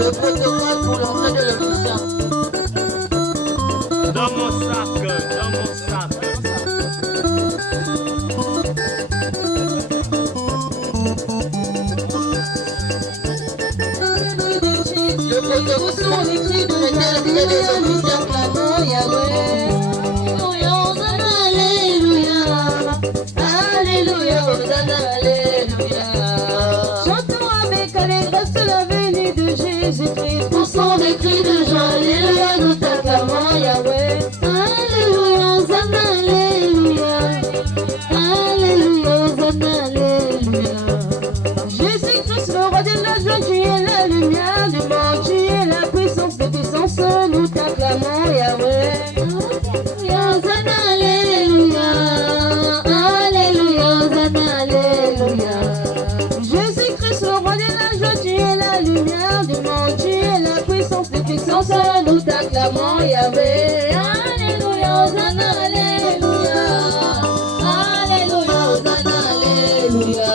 Le protocole pour l'entrée de l'officiant. Dans mon sac, dans mon sac. Le protocole sont écrits de l'entrée des officiants. Clamons Yahweh. Alléluia, Hosanna, Alléluia. Chantons avec allégresse la venue de Jésus-Christ. Poussons des cris de joie, Alléluia, nous t'acclamons Yahweh. Alléluia, Hosanna, Alléluia. Alléluia, Hosanna, Alléluia. Jésus-Christ, le roi de la joie, tu es la lumière du monde, tu es la puissance de puissance, nous t'acclamons Yahweh. Alléluia, Hosanna, Alléluia. Alléluia, Hosanna, Alléluia. Jésus-Christ, le roi de la joie, tu es la lumière du monde, tu es la puissance de puissance, nous t'acclamons Yahweh. Alléluia, Hosanna, Alléluia. Alléluia, Hosanna, Alléluia.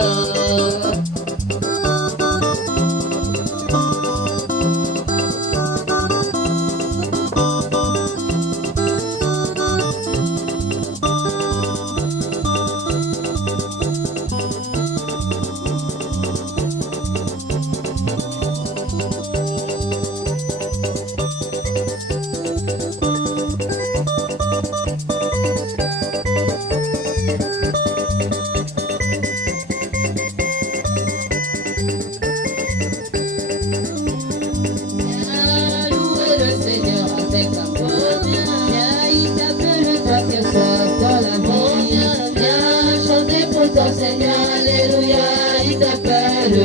Seigneur, alléluia, il t'appelle,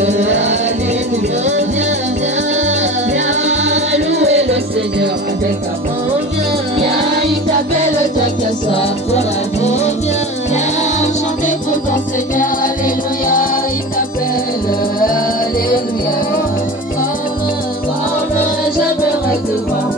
alléluia, viens, viens, viens, louer le Seigneur avec amour, viens, il t'appelle, toi qui as soif pour la vie, viens, chanter pour ton Seigneur, alléluia, il t'appelle, alléluia, comme j'aimerais te voir.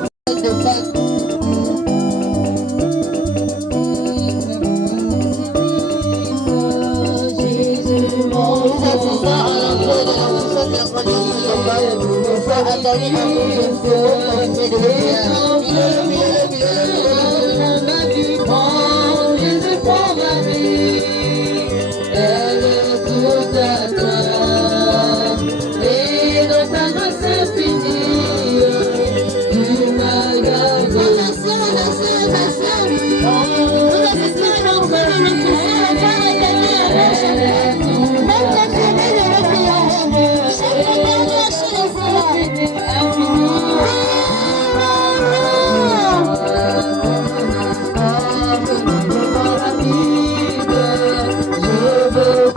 Je veux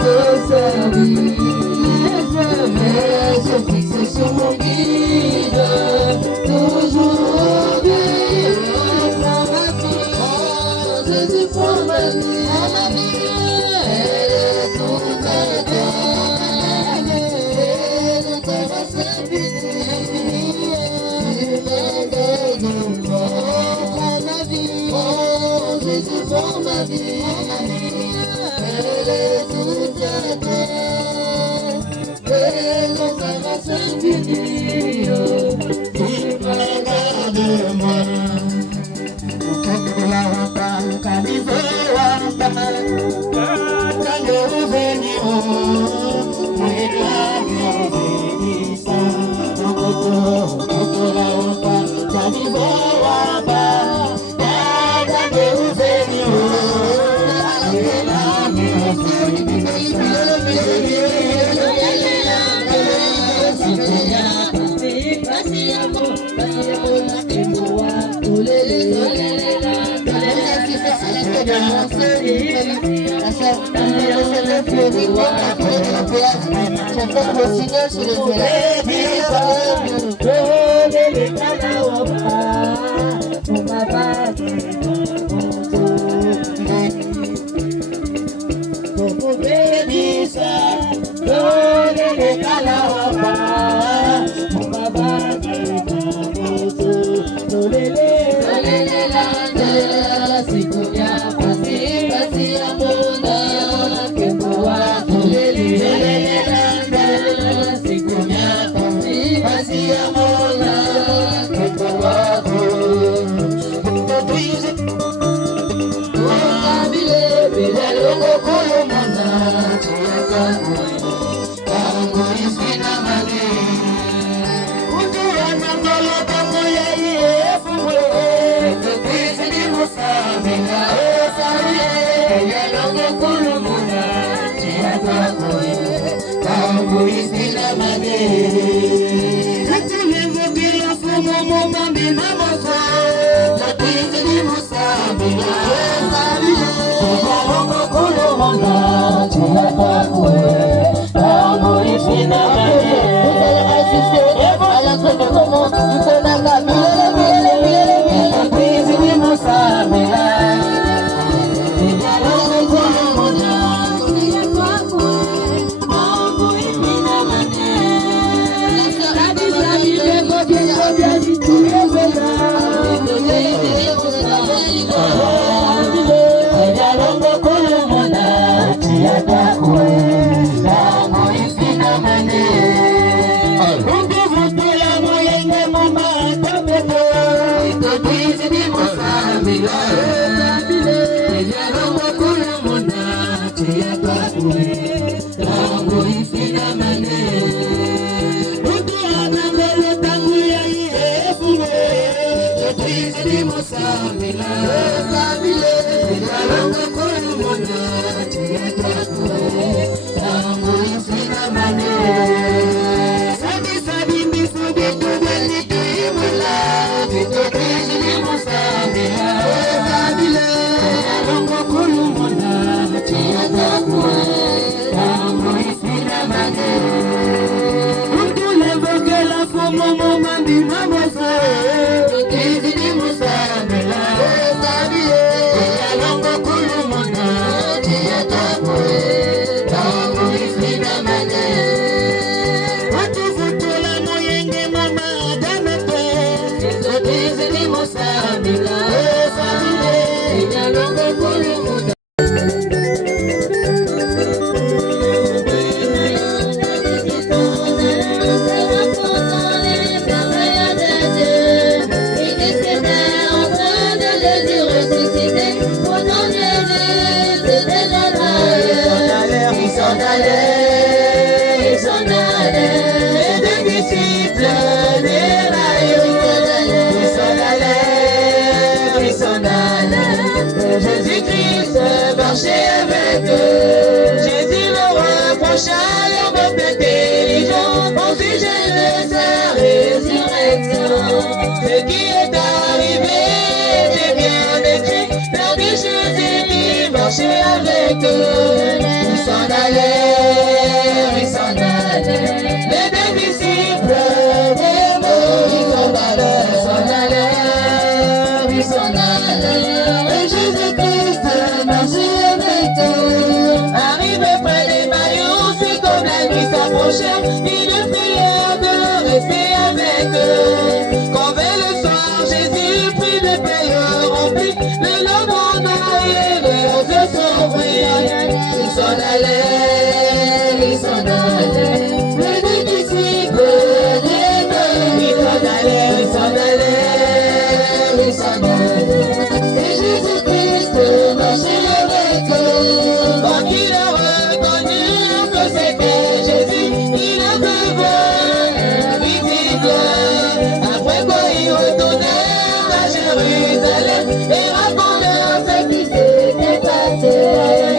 Et raconte ce qui s'était passé.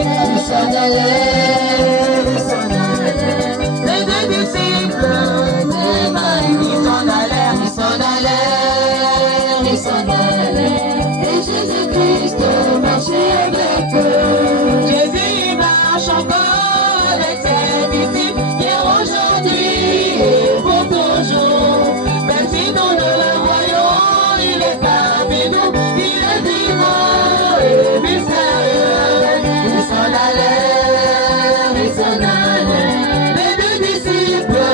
s'en allaient, ils s'en allaient. Les deux disciples d'Emmaüs, ils s'en allèrent, ils s'en allèrent, ils s'en allaient. Et Jésus-Christ marchait avec eux. Jésus marche encore avec ses disciples, hier, aujourd'hui et pour toujours. Même si nous ne le voyons, il est parmi nous, il est vivant et mystérieux. Ils s'en allèrent, ils s'en allaient. Les deux disciples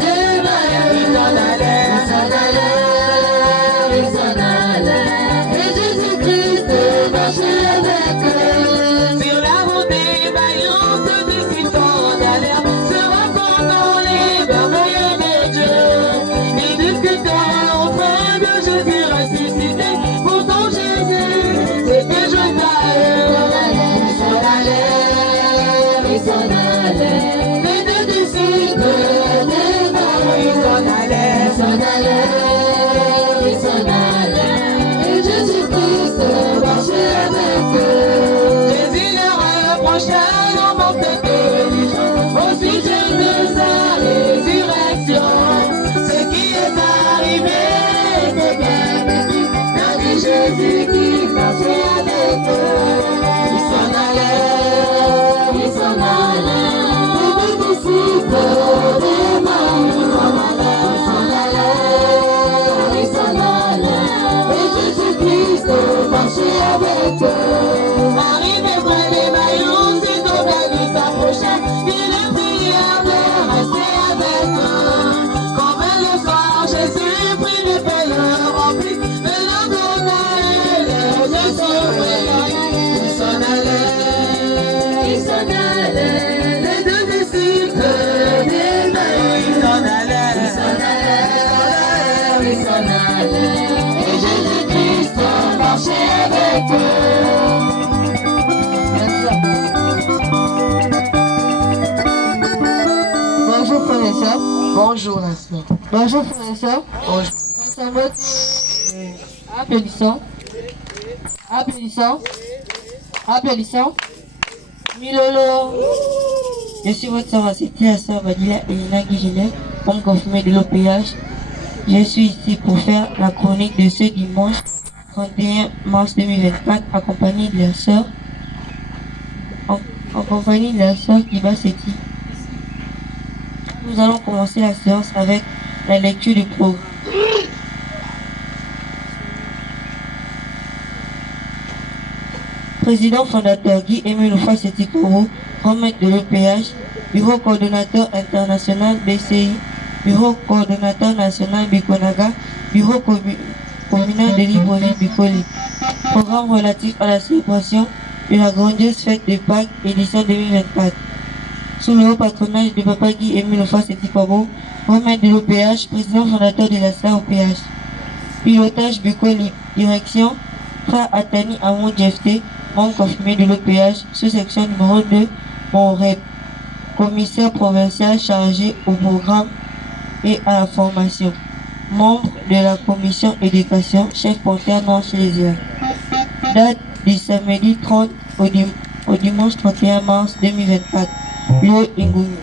d'Emmaüs, ils s'en allèrent, ils s'en allèrent, ils s'en allaient. Et Jésus-Christ marchait avec eux. Sur la route d'Emmaüs, deux disciples s'en allèrent, se racontant les merveilles de Dieu. Ils discutaient auprès de Jésus ressuscité. Pourtant Jésus, c'était juste à eux. Ils s'en allèrent, ils s'en allaient. Les deux disciples d'Emmaüs, ils s'en allèrent, ils s'en allèrent, ils s'en allaient. Et Jésus-Christ marchait avec eux. Jésus leur reprochait leur manque de religion au sujet de sa résurrection. Ce qui est arrivé était bien écrit. Tandis Jésus qui marchait avec eux. Ils s'en allaient, ils s'en allaient. Les deux disciples d'Emmaüs, ils s'en allaient, ils s'en allaient. Et Jésus-Christ marchait avec eux. Arrivé près d'Emmaüs, c'est au de s'approcher. Il a prié de rester avec eux. Quand vint le soir, Jésus prit le pain, le remplit, et leur donna les yeux s'ouvrirent. Ils s'en allaient, ils s'en allaient. Les deux disciples d'Emmaüs, ils s'en allaient, ils s'en allaient, ils s'en allaient. Et Jésus-Christ marchait avec eux. Bonjour frères et sœurs. Bonjour la sœur. Bonjour frères et sœurs. Bonjour. Applaudissons. Applaudissons. Applaudissons. Milolo. Je suis votre sœur assistée, la sœur Badila Elina Guigelet, homme confirmé de l'OPH. Je suis ici pour faire la chronique de ce dimanche 31 mars 2024, accompagnée de la sœur en compagnie de la sœur Kiba Seti. Nous allons commencer la séance avec la lecture du programme. Président fondateur Guy Emile Oufa Seti Koro, grand maître de l'OPH, bureau coordonnateur international BCI, bureau coordonnateur national Bikonaga, bureau communal de Libreville Bicoli. Programme relatif à la célébration de la grandiose fête de Pâques, édition 2024. Sous le haut patronage de Papa Guy Emile Oufa Seti Koro, grand maître de l'OPH, président fondateur de la SAR OPH. Pilotage Bicoli, direction Frère Atani Amon Jefté, membre confirmé de l'OPH, sous-section numéro 2, Monrep, commissaire provincial chargé au programme et à la formation, membre de la commission éducation, chef porteur Nord-Silésien. Date du samedi 30 au dimanche 31 mars 2024, lieu Ingumi.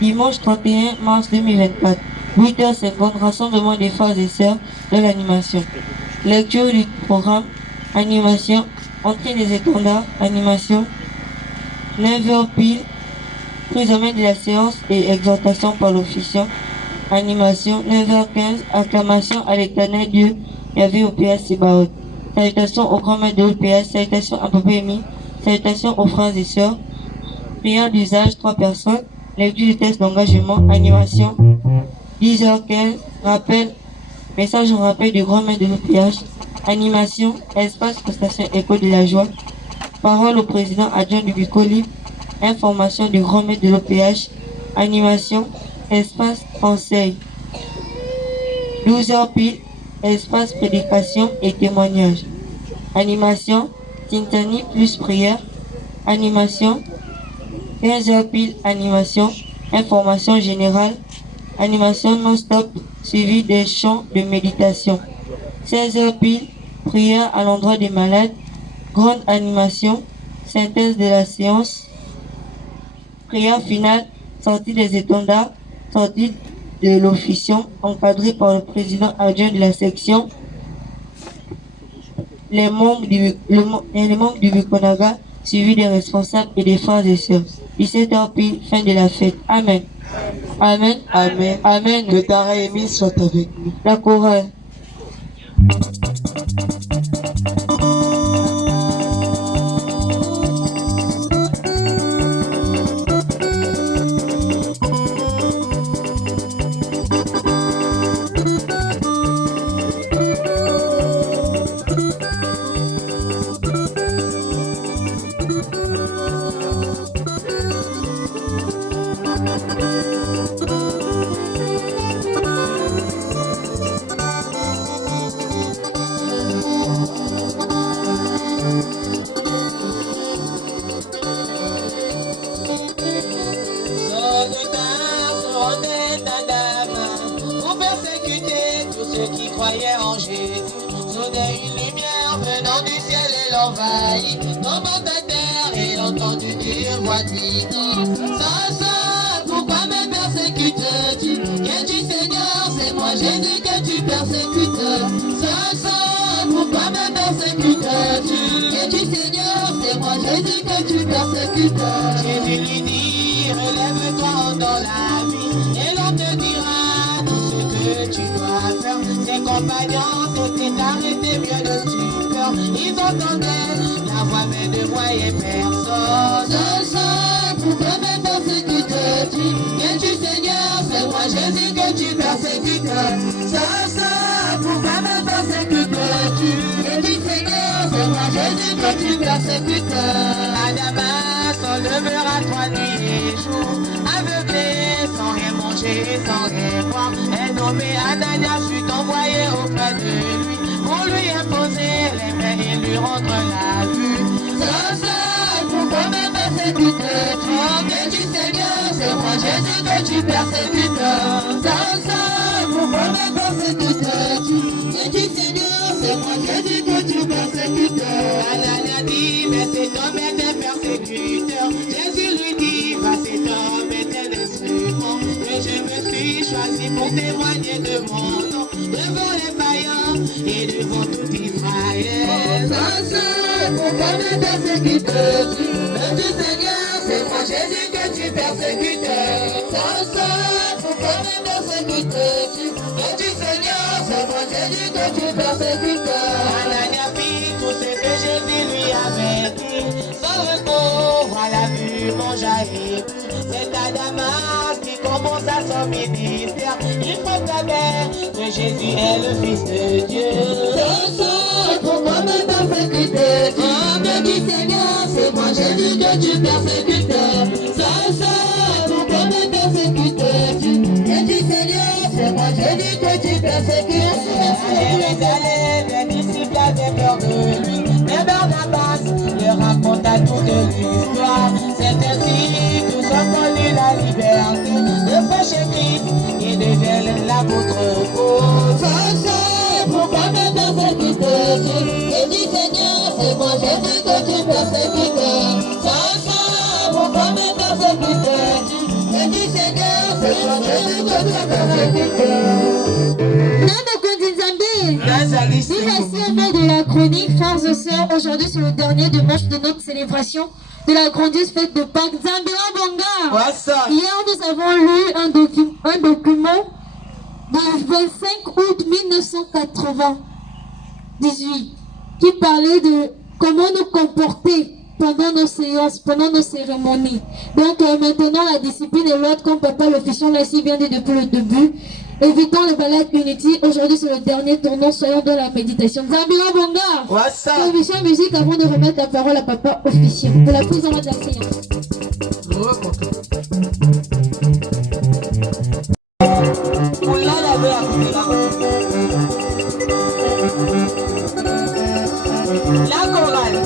Dimanche 31 mars 2024, 8h50, rassemblement des frères et sœurs de l'animation. Lecture du programme, animation, entrée des étendards, animation, 9h pile, prise en main de la séance et exhortation par l'officiant, animation, 9h15, acclamation à l'éternel Dieu, Yahvé OPH Sibaot. Salutations au grand maître de l'OPH, salutations à Papa Emi, salutations aux frères et sœurs, prière d'usage, 3 personnes, lecture du test d'engagement, animation, 10h15, rappel, message au rappel du grand maître de l'OPH, animation, espace, prestation, école de la joie, parole au président adjoint du Bicoli, information du grand maître de l'OPH, animation, espace, conseil, 12h pile, espace, prédication et témoignage, animation, Tintani plus prière, animation, 15h pile, animation, information générale, animation non-stop, suivi des chants de méditation. 16h pile, prière à l'endroit des malades, grande animation, synthèse de la séance, prière finale, sortie des étendards, sortie de l'officiant, encadré par le président adjoint de la section, les membres du Bukonaga, suivis des responsables et des frères et sœurs. 17h pile, fin de la fête. Amen. Amen. Amen. Amen. Que ta réémis soit avec nous. La chorale. En Jésus, soudain une lumière venant du ciel et l'envahit. Tombant à terre et l'entendu dire voici. Ça, pourquoi me persécutes-tu? Que tu Seigneur, c'est moi Jésus que tu persécutes. Ça, pourquoi me persécutes-tu? Que tu Seigneur, c'est moi Jésus que tu persécutes. Jésus lui dit, relève-toi dans la vie et l'on te dira tout ce que tu dois faire. Ses compagnons s'étaient arrêtés mieux de stupeur. Ils entendaient la voix mais ne voyaient personne. Ça, pourquoi me persécutes-tu? Que tu Seigneur, c'est moi Jésus que tu persécutes. Ça, pourquoi me persécutes-tu? Que tu Seigneur, c'est moi Jésus que tu persécutes. À Damas, on demeura 3 nuits et jours, aveuglé, sans rien manger, sans rien boire. Un nommé Ananias fut envoyé auprès de lui pour lui imposer les mains et lui rendre la vue. Ça, pourquoi me persécutes-tu? Que tu Seigneur, c'est moi Jésus que tu persécutes. Ça, pourquoi me persécutes-tu? Que tu Seigneur, c'est moi Jésus que tu persécutes. Ananias dit, mais cet homme est un persécuteur. Jésus lui dit, va, cet homme est un instrument que je me suis choisi pour témoigner de mon nom devant les païens et devant tout Israël. Ça, pourquoi me persécutes-tu? Que tu Seigneur, c'est moi Jésus que tu persécutes. Ça, pourquoi me persécutes-tu? Que tu Seigneur, c'est moi Jésus que tu persécutes. Ananias fit tout ce que Jésus lui avait dit. Sans retour, voilà vu mon jaillit. C'est à Damas qui commença son ministère. Il proclamait que Jésus est le Fils de Dieu. Ça, pourquoi me persécutes-tu? Que tu Seigneur, c'est moi Jésus que tu persécutes. Ça, pourquoi me persécutes-tu? Que tu Seigneur, c'est moi Jésus que tu persécutes. À Jérusalem, les disciples avaient peur de lui. Mais Barnabas leur raconta toute l'histoire. C'est ainsi que tous ont connu la liberté de prêcher Christ et deviennent l'apôtre cause. Ça, pourquoi me persécutes-tu? Que tu Seigneur, c'est moi Jésus que tu persécutes. Ça, pourquoi me persécutes-tu? Que tu Seigneur, c'est moi Jésus que tu persécutes. Merci au nom de la chronique, frères et sœurs. Aujourd'hui, c'est le dernier dimanche de notre célébration de la grandiose fête de Pâques. Zambira Bonga. Hier, nous avons lu un document du 25 août 1998 qui parlait de comment nous comporter pendant nos séances, pendant nos cérémonies. Donc maintenant, la discipline et l'ordre, comme papa l'officiant l'a si bien dit depuis le début. Évitons les balades inutiles. Aujourd'hui, c'est le dernier tournant. Soyons dans la méditation. Zambira Bonga. Commission musique avant de remettre la parole à papa officiel pour la prise en main de la séance. La chorale.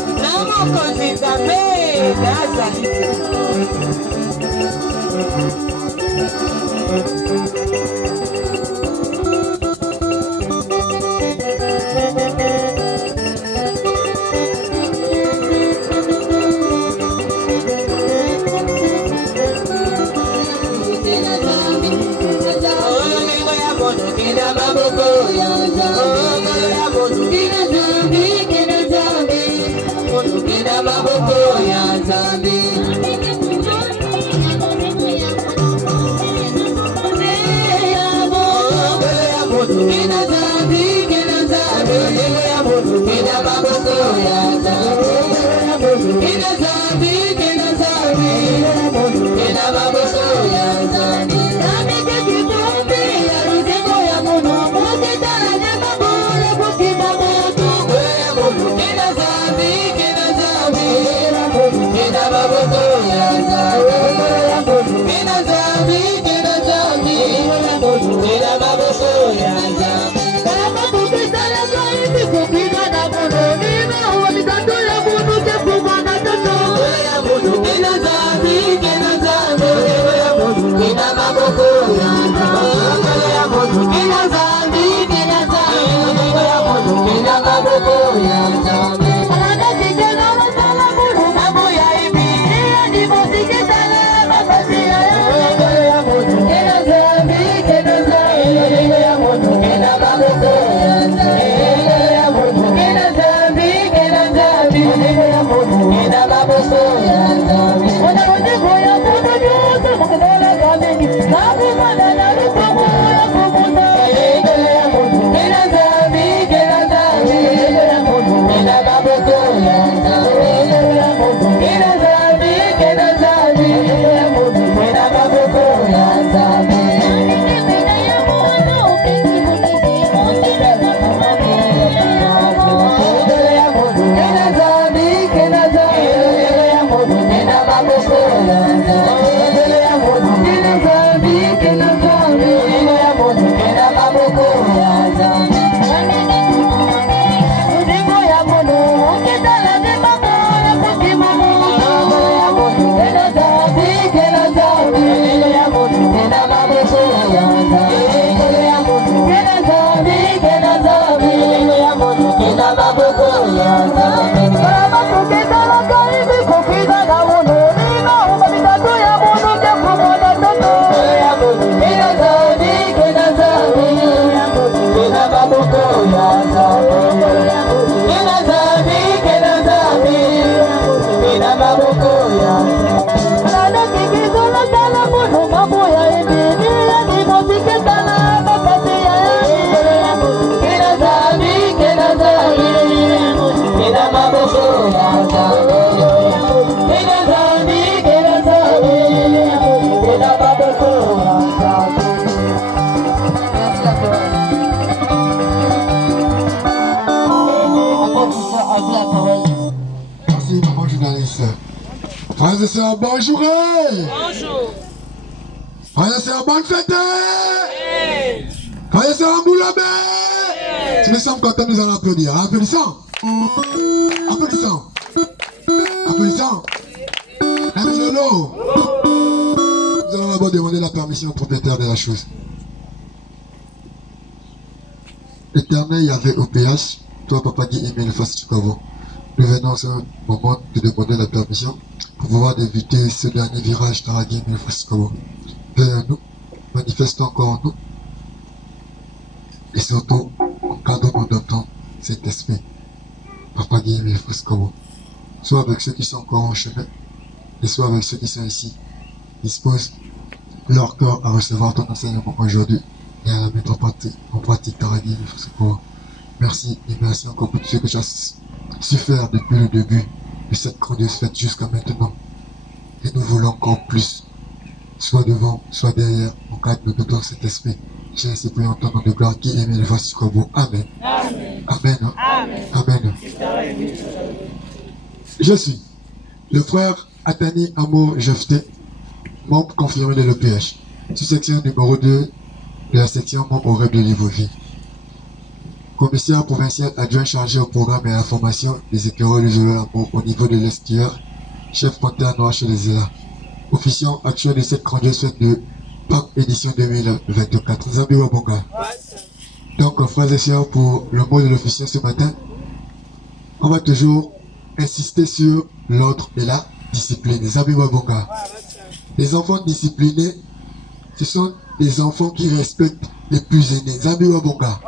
Frères et sœurs, bonjour. Bonjour. Frères et sœurs, bonne fête. Frères et sœurs, Mboulabé. Si nous sommes contents, nous allons applaudir. Applaudissons. Applaudissons. Applaudissons. Amis Lolo. Nous allons d'abord demander la permission au propriétaire de la chose. Éternel, il y avait au PH. Toi, Papa Guy, aimé le face du caveau. Nous venons en ce moment de demander la permission pour pouvoir éviter ce dernier virage dans la game de Foscobo. Vers nous, manifestons encore en nous et surtout encadrons dans ton Saint-Esprit. Papa Guillaume et Foscobo. Soit avec ceux qui sont encore en chemin et soit avec ceux qui sont ici, disposent leur cœur à recevoir ton enseignement aujourd'hui et à la mettre en pratique dans la game de Foscobo. Merci et merci encore pour tout ce que tu as su faire depuis le début de cette grandiose fête jusqu'à maintenant. Et nous voulons encore plus, soit devant, soit derrière, en cadre de ton Saint-Esprit. J'ai ainsi prié en ton nom de gloire qui aimait le face du corbeau. Amen. Amen. Amen. Amen. Amen. Je suis le frère Atani Amour Jefté, membre confirmé de l'EPH, sous-section numéro 2 de la section membre au rêve de Livovi. Commissaire provincial adjoint chargé au programme et à la formation des écureuils de Zolo-Lamour au niveau de l'Estieur, chef panthère noir chez les Zéla. Officiant actuel de cette grandiose fête de Pâques édition 2024. Zambi Wabonga. Donc, frères et sœurs, pour le mot de l'officier ce matin, on va toujours insister sur l'ordre et la discipline. Zambi Wabonga. Les enfants disciplinés, ce sont des enfants qui respectent les plus aînés. Zambi Wabonga.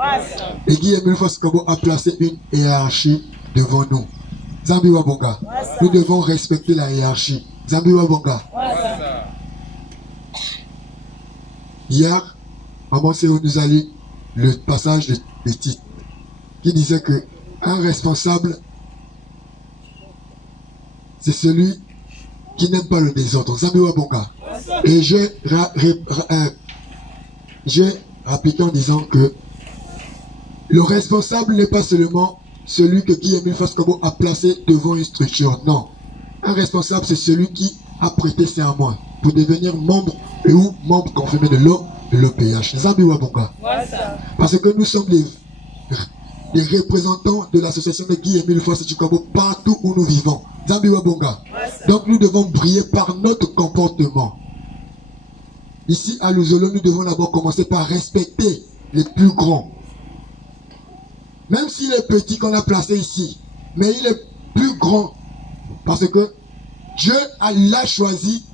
Et Guy Emile Foskabo a placé une hiérarchie devant nous. Zambi Wabonga. Nous devons respecter la hiérarchie. Zambi Wabonga. Hier, Maman Séo nous a lu le passage de titre qui disait que un responsable, c'est celui qui n'aime pas le désordre. Zambi Wabonga. Et j'ai appliqué en disant que le responsable n'est pas seulement celui que Guy Emile Foskabo a placé devant une structure. Non. Un responsable, c'est celui qui a prêté serment pour devenir membre ou membre confirmé de l'OPH. Zambi Wabonga. Parce que nous sommes les représentants de l'association de Guy Emile Foskabo partout où nous vivons. Zambi Wabonga. Donc nous devons briller par notre comportement. Ici à Luzolo, nous devons d'abord commencer par respecter les plus grands. Même s'il est petit qu'on a placé ici, mais il est plus grand parce que Dieu l'a choisi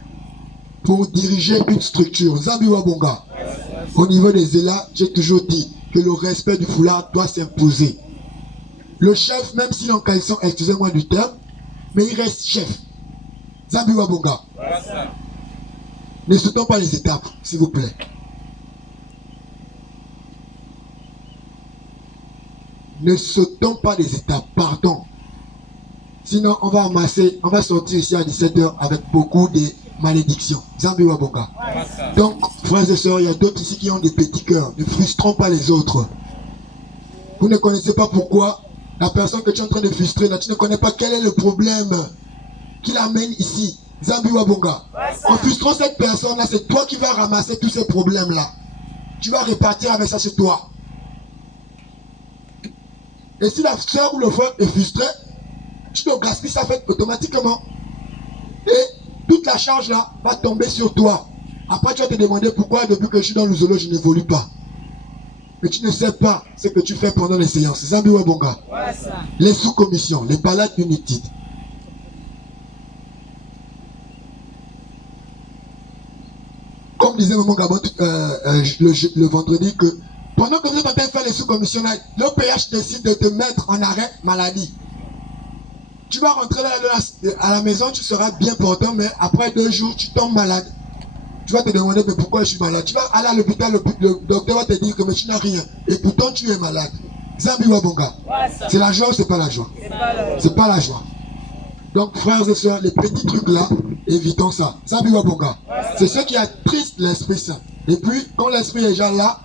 pour diriger une structure. Zambi Wabonga. Au niveau des élats, j'ai toujours dit que le respect du foulard doit s'imposer. Le chef, même s'il est en caleçon, excusez-moi du terme, mais il reste chef. Zambi Wabonga. Ne sautons pas les étapes, s'il vous plaît. Ne sautons pas les étapes, pardon. Sinon, on va amasser, on va sortir ici à 17h avec beaucoup de malédictions. Zambi Wabonga. Donc, frères et sœurs, il y a d'autres ici qui ont des petits cœurs. Ne frustrons pas les autres. Vous ne connaissez pas pourquoi la personne que tu es en train de frustrer, là, tu ne connais pas quel est le problème qui l'amène ici. Zambi Wabonga. En frustrant cette personne-là, c'est toi qui vas ramasser tous ces problèmes-là. Tu vas repartir avec ça chez toi. Et si la soeur ou le frère est frustré, tu te gaspilles ça fait automatiquement. Et toute la charge là va tomber sur toi. Après tu vas te demander pourquoi depuis que je suis dans le zoolo, je n'évolue pas. Mais tu ne sais pas ce que tu fais pendant les séances. Zambi Wabonga. Les sous-commissions, les balades inutiles. Comme disait Maman Gabon le vendredi, que pendant que vous êtes en train de faire les sous-commissions, l'OPH décide de te mettre en arrêt maladie. Tu vas rentrer à la maison, tu seras bien portant, mais après 2 jours, tu tombes malade. Tu vas te demander mais pourquoi je suis malade. Tu vas aller à l'hôpital, le docteur va te dire que mais tu n'as rien. Et pourtant tu es malade. Zambi Wabonga. C'est la joie ou c'est pas la joie? C'est pas la joie. Donc frères et sœurs, les petits trucs là, évitons ça. Zambi Wabonga. C'est ce qui attriste l'Esprit Saint. Et puis, quand l'Esprit est déjà là,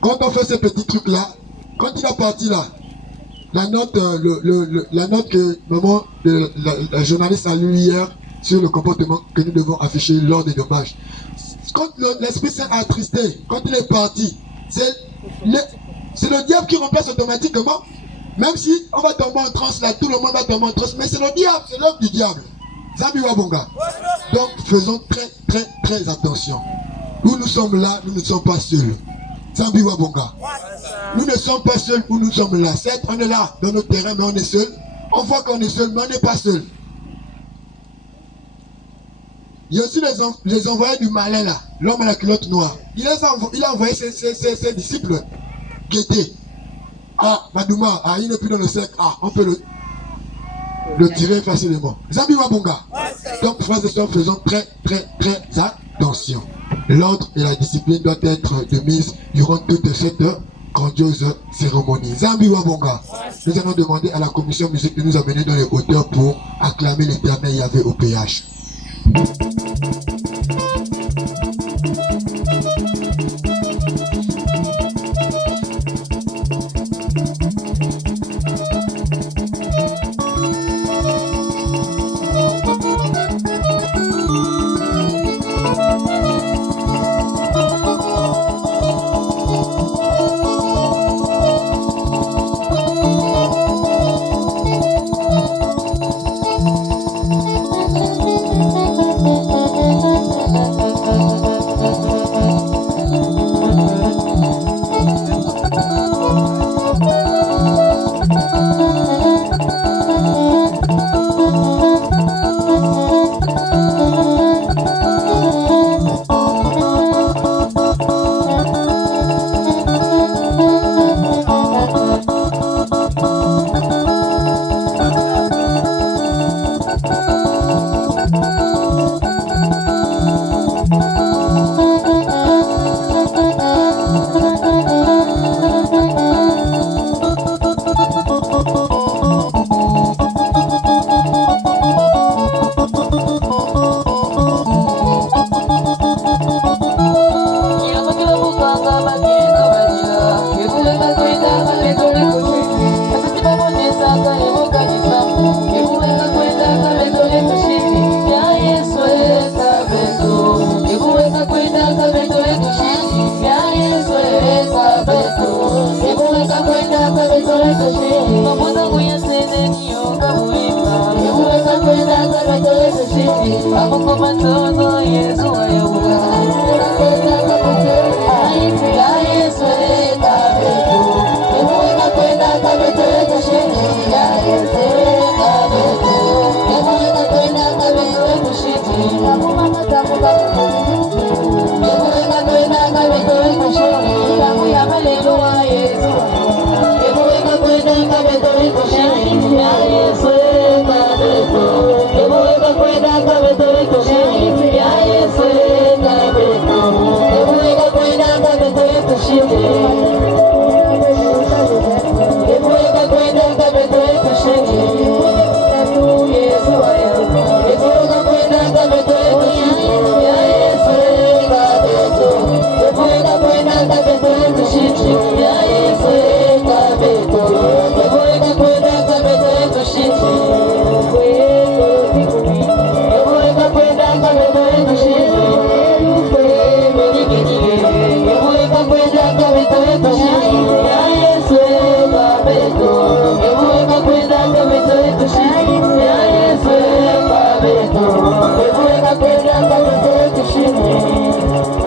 quand on fait ces petits trucs là, quand il est parti là, la note que maman, la journaliste a lu hier sur le comportement que nous devons afficher lors des dommages. Quand l'Esprit Saint a attristé, quand il est parti, c'est le diable qui remplace automatiquement. Même si on va tomber en transe là, tout le monde va tomber en transe, mais c'est le diable, c'est l'œuvre du diable. Zambi Wabonga. Donc faisons très attention. Nous sommes là, nous ne sommes pas seuls. Zambi Wabonga. Nous ne sommes pas seuls où nous sommes là. Certes, on est là dans notre terrain, mais on est seul. On voit qu'on est seul, mais on n'est pas seul. Il y a aussi les envoyés du malin là, l'homme à la culotte noire. Il a envoyé ses disciples guetter. Ah, Madouma, il n'est plus dans le cercle. Ah, on peut le tirer facilement. Zambi Wabonga. Donc, frères et sœurs, faisons très attention. L'ordre et la discipline doivent être de mise durant toute cette grandiose cérémonie. Zambi Wabonga. Nous allons demander à la commission musique de nous amener dans les hauteurs pour acclamer l'Éternel Yahvé au PH.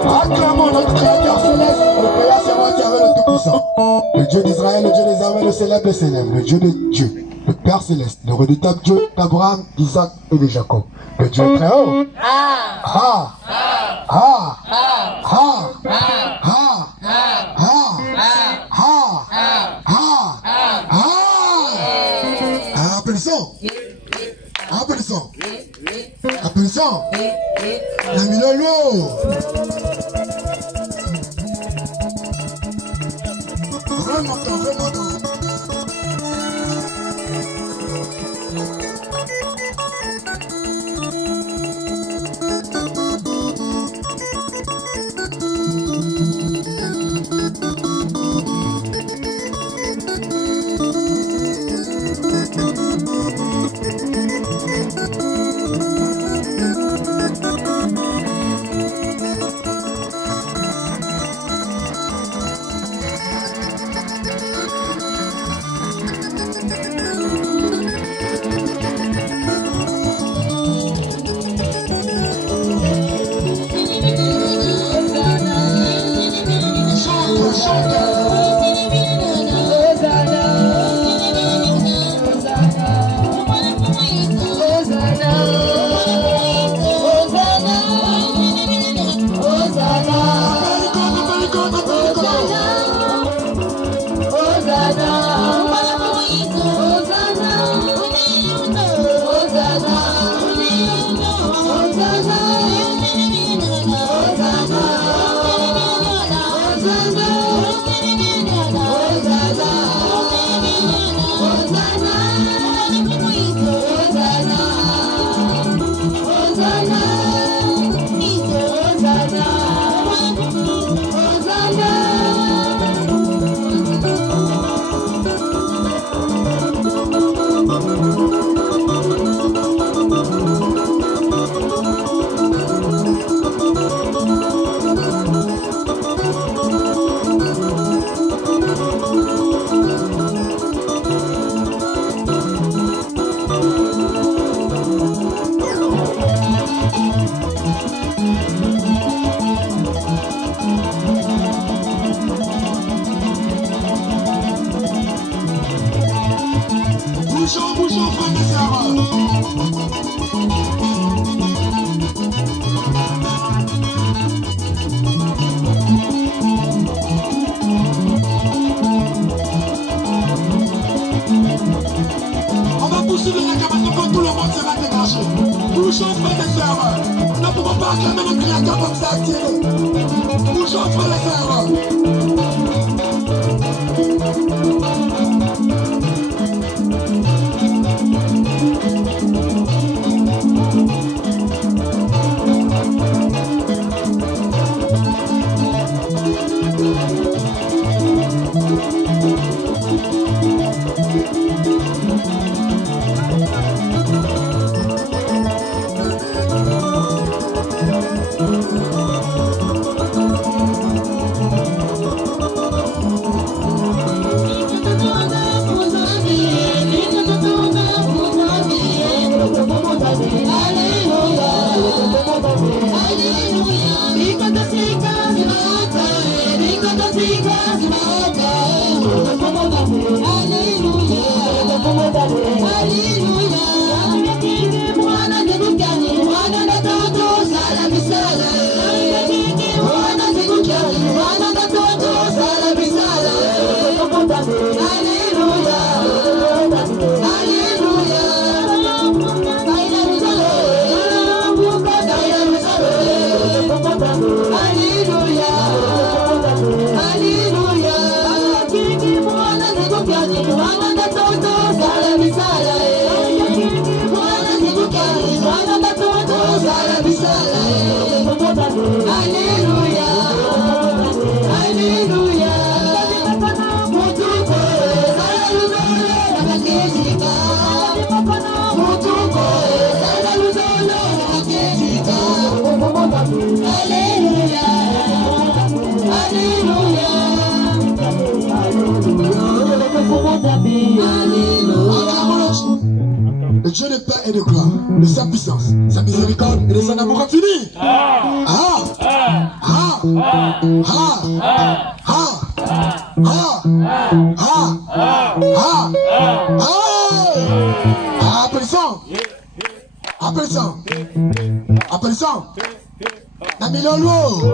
Acclamons notre Créateur céleste. Là, c'est moi qui avais le Tout-Puissant. Le Dieu d'Israël, le Dieu des armées, le célèbre et célèbre. Le Dieu de Dieu, le Père céleste, le redoutable Dieu d'Abraham, d'Isaac et de Jacob. Le Dieu très haut. Applaudissons. La Milolo. Remontons. Bouchons, frères et sœurs. On va poursuivre les réclamations quand tout le monde sera débranché. Bouchons, frères et sœurs. Nous ne pouvons pas acclamer le Créateur comme ça attiré. Bouchons, frères et sœurs. Le Dieu de paix et de gloire, de sa puissance, sa miséricorde et de son amour infini. Applaudissons. Namilolo.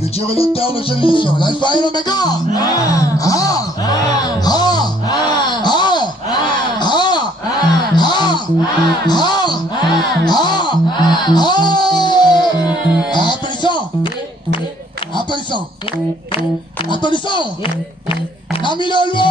Le Dieu rédempteur, le Dieu de l'édition, l'alpha et l'oméga. Applaudissons. Namilolo.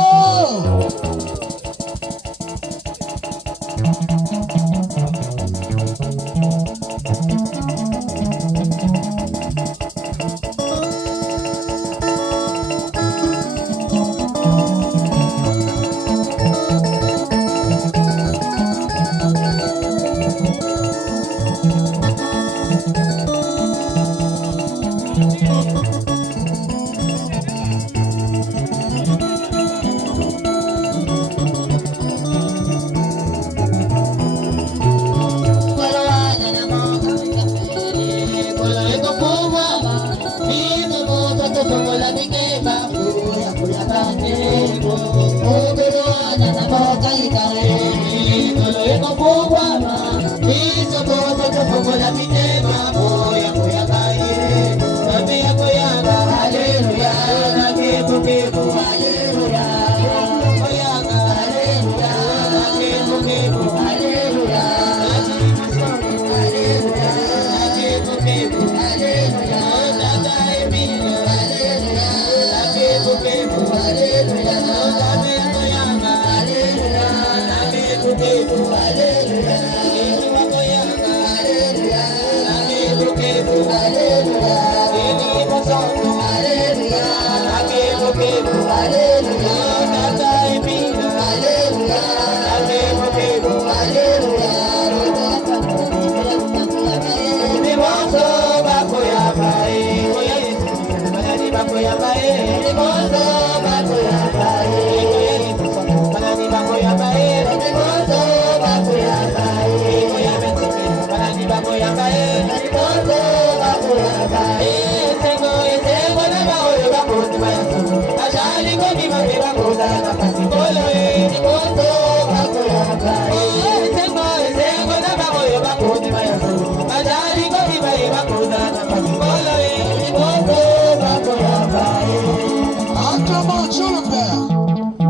acclamant Dieu le Père,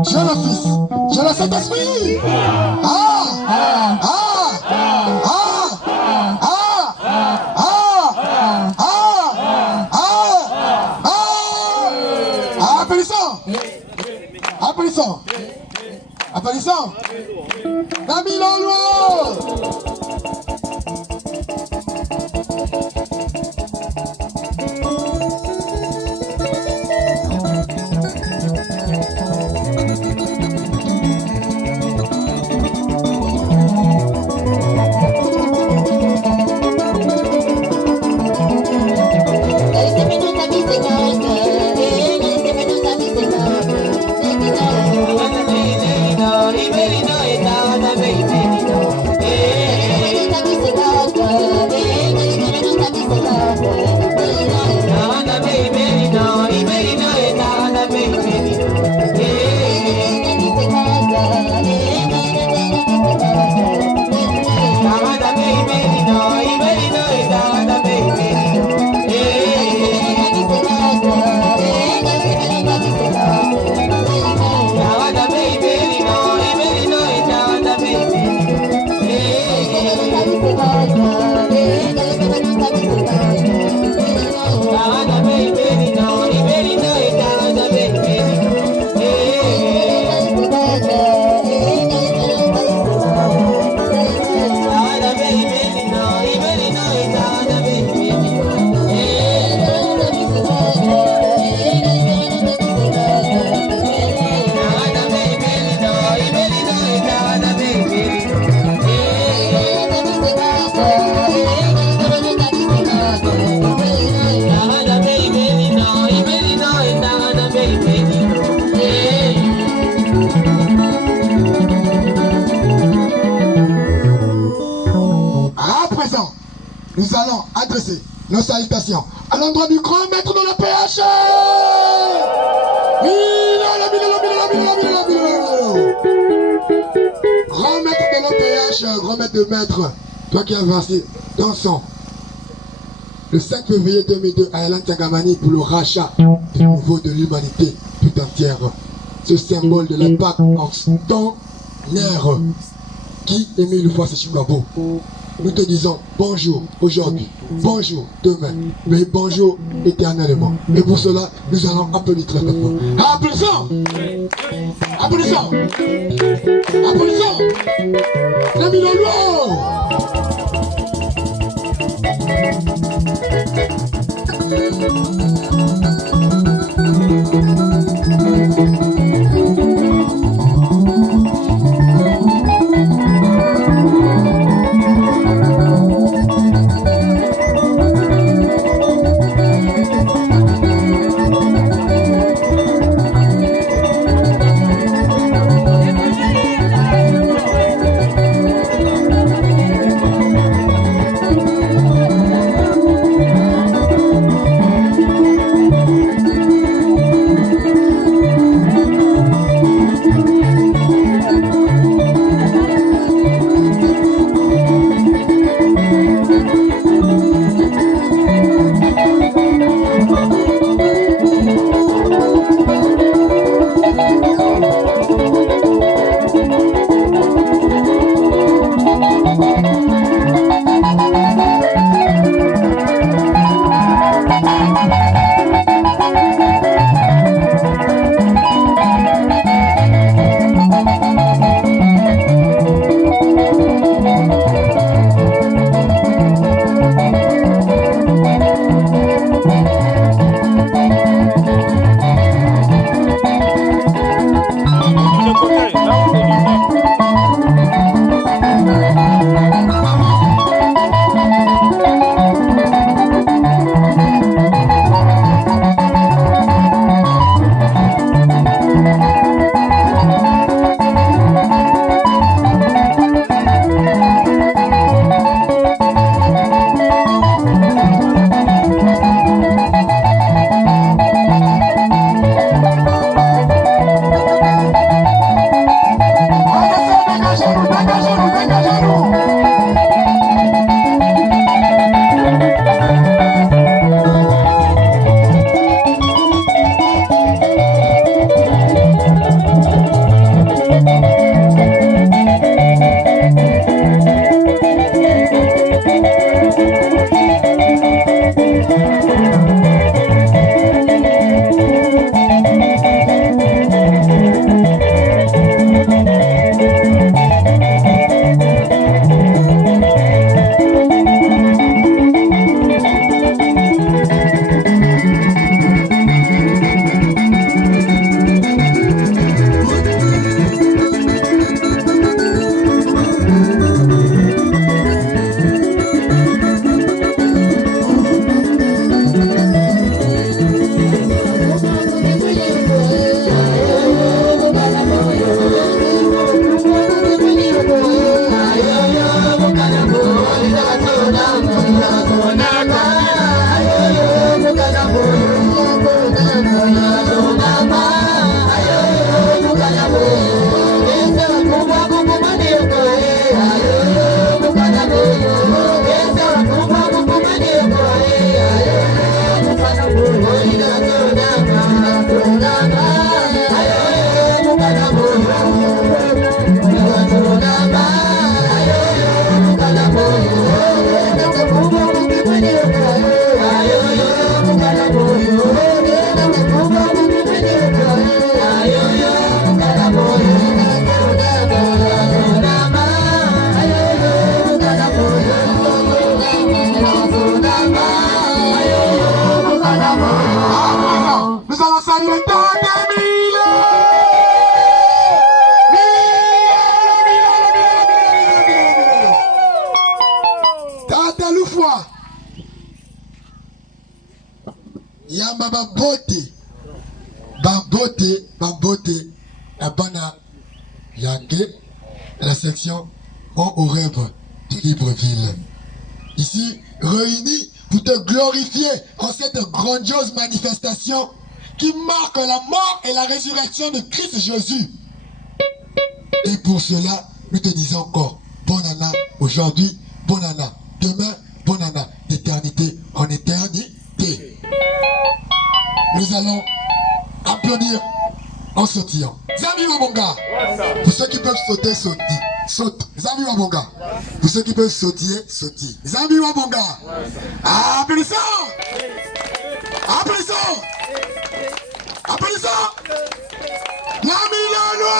Dieu le Fils, Dieu le Saint-Esprit. Applaudissons. Applaudissons. Nami Lolo. Nous allons adresser nos salutations à l'endroit du grand maître de la PH. Grand maître de l'OPH, grand maître de maître, toi qui as versé ton sang le 5 février 2002 à Elan Tagamani pour le rachat du nouveau de l'humanité tout entière. Ce symbole de la Pâque en temps nerf qui est mis une fois c'est Chicago. Nous te disons bonjour aujourd'hui, bonjour demain, mais bonjour éternellement. Et pour cela, nous allons applaudir très fort. Applaudissons! Applaudissons! Applaudissons! L'ami Lolo! Bambote, la bana Yangue, la section Mon au rêve de Libreville. Ici, réunis pour te glorifier en cette grandiose manifestation qui marque la mort et la résurrection de Christ Jésus. Et pour cela, nous te disons encore, bon Anna aujourd'hui, bon Anna demain, bon Anna d'éternité en éternité. Nous allons applaudir en sautillant. Zami Wabonga. Pour ceux qui peuvent sauter, saute. Zami Wabonga. Pour ceux qui peuvent sautiller, sautille. Zami Wabonga. Applaudissons. Applaudissons. Applaudissons. Nami Lolo.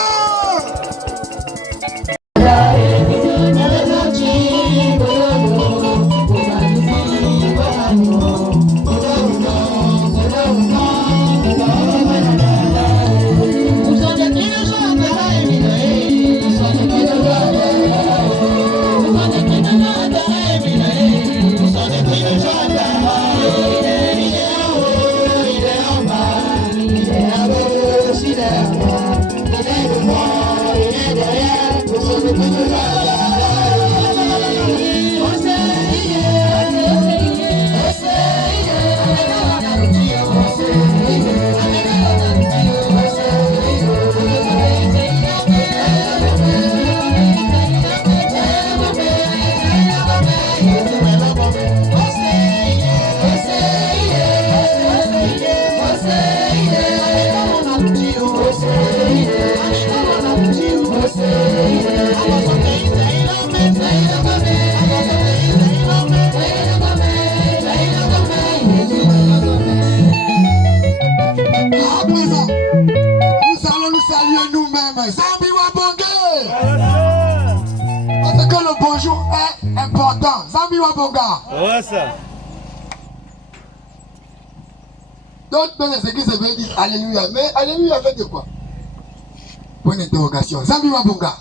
D'autres dans les églises disent Alléluia. Mais Alléluia fait de quoi? Point d'interrogation. Zambi Wabonga.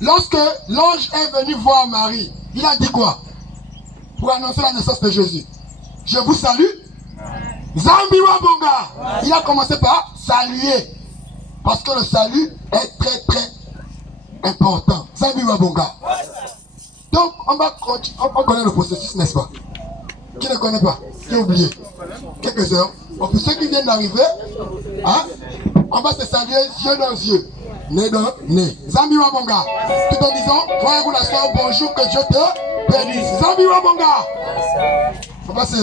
Lorsque l'ange est venu voir Marie, il a dit quoi? Pour annoncer la naissance de Jésus. Je vous salue. Zambi Wabonga. Il a commencé par saluer. Parce que le salut est très très important. Zambi Wabonga. Donc on connaît le processus, n'est-ce pas? Qui ne connaît pas? Qui a oublié? Quelques heures. Pour ceux qui viennent d'arriver, hein, on va se saluer yeux dans yeux, nez dans nez. Zambi Wabonga. Tout en disant, frère ou la soeur, bonjour, que Dieu te bénisse. Zambi Wabonga. On va se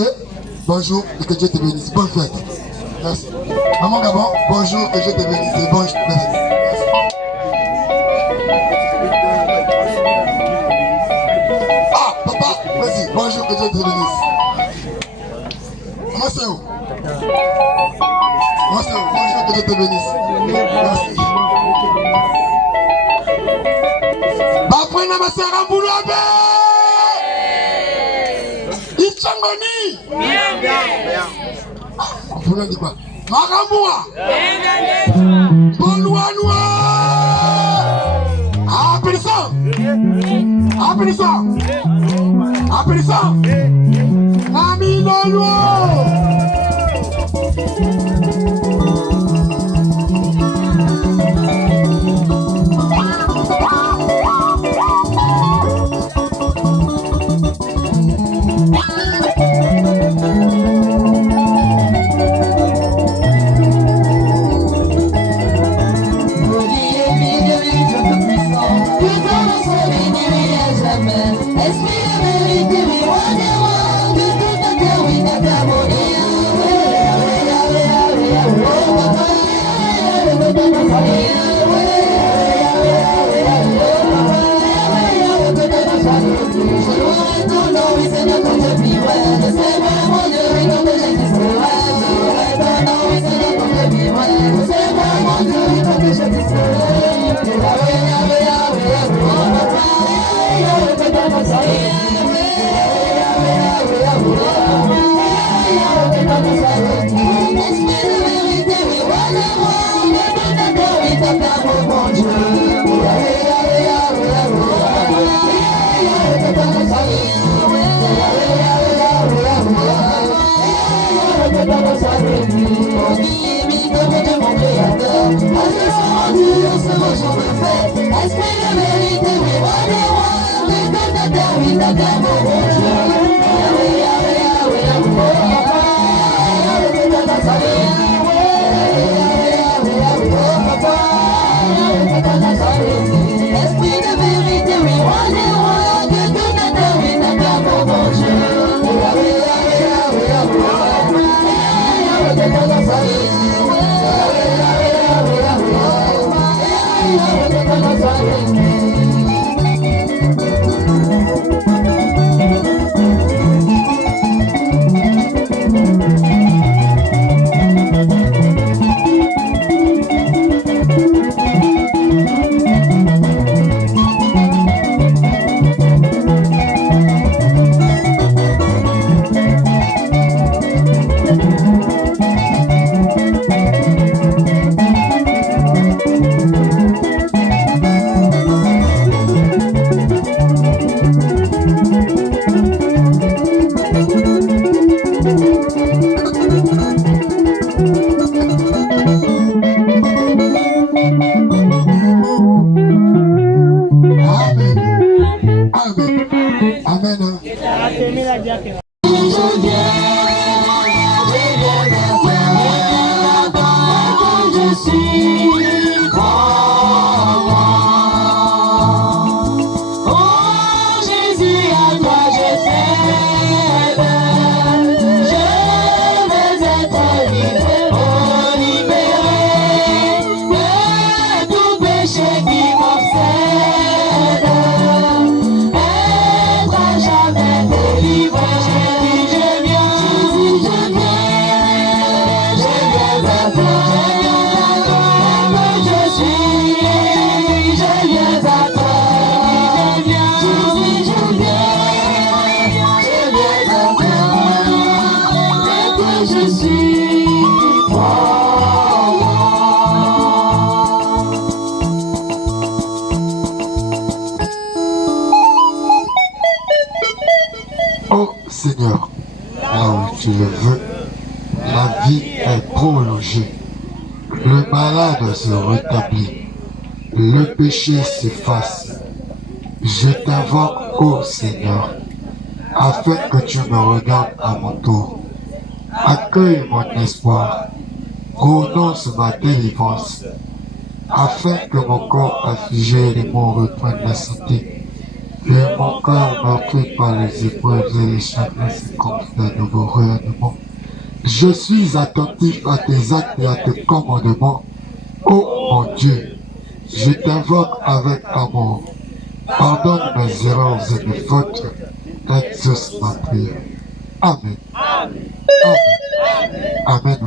bonjour et que Dieu te bénisse. Bonne fête. Merci. Maman Gabon, bonjour, que Dieu te bénisse. Et bonne fête. Ah, papa, vas-y, bonjour, que Dieu te bénisse. Moi c'est où? Moi c'est où? Bonjour, que Dieu te bénisse. Merci. Bafrena Masera Mboulabe Ichangoni. Vous l'avez dit quoi? Maramoua Bonlouanoua. Appelissant. Appelissant. Appelissant. Nami Lolo. jour de fête. Esprit de vérité, oui, roi des rois, de toute la terre, oui, t'acclame, mon bon Dieu. Yahweh, Yahweh, Yahweh, Yahweh, Esprit de vérité, oui, roi des rois, de toute la terre, oui, t'acclame, mon bon Dieu. Yahweh, Yahweh, Yahweh, Yahweh, Oh Seigneur, là où tu le veux, la vie est prolongée. Le malade se rétablit. Le péché s'efface. Je t'invoque, ô Seigneur, afin que tu me regardes à mon tour. Accueille mon espoir. Prononce ma délivrance, afin que mon corps affligé et les mots reprennent la santé. Et mon cœur meurtri par les épreuves et les chagrins se confie à nouveau rayonnement. Je suis attentif à tes actes et à tes commandements. Ô mon Dieu, je t'invoque avec amour. Pardonne mes erreurs et mes fautes. Exauce ma prière. Amen. Amen.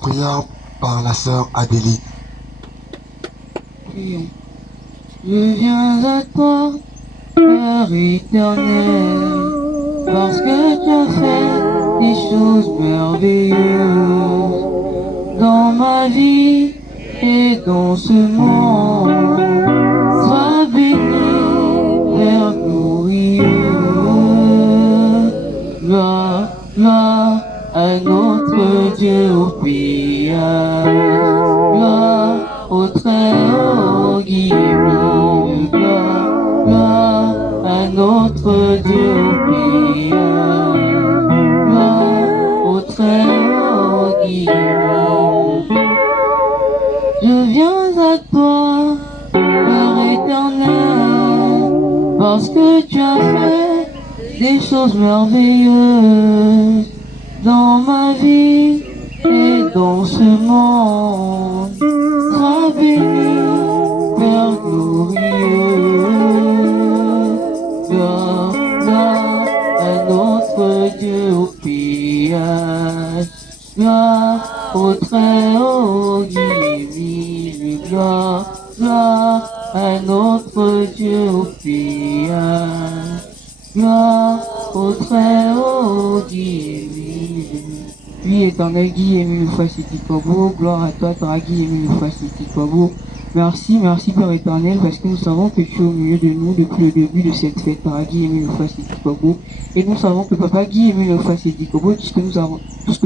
Prière par la sœur Adélie. Prions. Je viens à toi, Père éternel, parce que tu as fait des choses merveilleuses dans ma vie et dans ce monde. Sois béni, Père glorieux. Gloire, gloire à notre Dieu au prières, gloire au très haut qui brille, gloire à notre Dieu au pays. Gloire au Très-Haut divin. Je viens à toi, Père éternel, parce que tu as fait des choses merveilleuses dans ma vie et dans ce monde. Sois béni, Père glorieux. Gloire à notre Dieu au pillage. Gloire au Très-Haut divin. Gloire à notre Dieu au pillage. Gloire au Très-Haut divin. Puis éternel, Guy et le Faciti Kobo, gloire à toi, Draghi et le Faciti Kobo. Merci Père éternel, parce que nous savons que tu es au milieu de nous depuis le début de cette fête, Draghi et le Faciti Kobo. Et nous savons que Papa Guy et le Faciti Kobo, tout ce que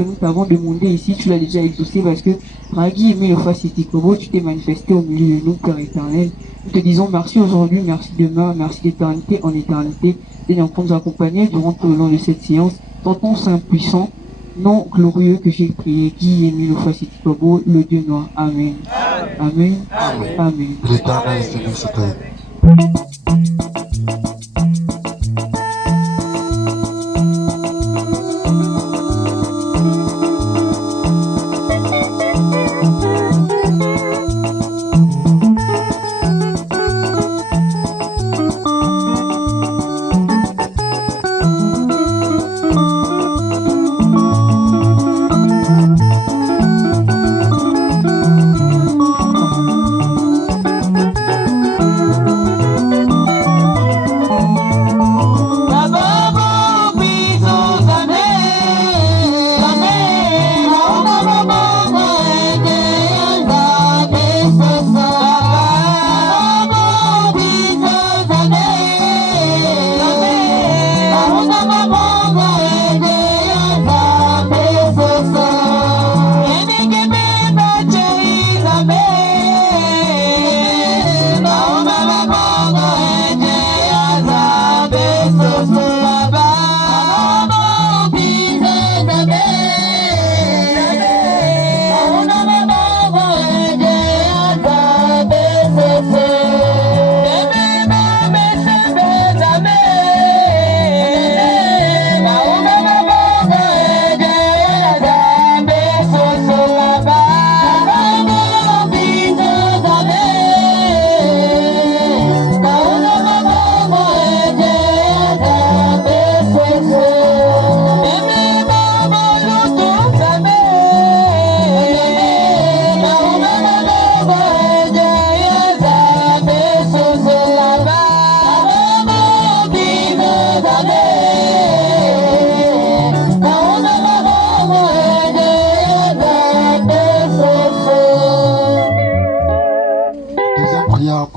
nous t'avons demandé ici, tu l'as déjà exaucé, parce que Draghi et le Faciti Kobo, tu t'es manifesté au milieu de nous, Père éternel. Nous te disons merci aujourd'hui, merci demain, merci d'éternité en éternité, de nous accompagner durant tout le long de cette séance, dans ton Saint puissant, nom glorieux que j'ai prié, Guy Émile Faciti Kobo, le Dieu noir. Amen. Amen. Amen. Amen. L'Éternel est venu cette année.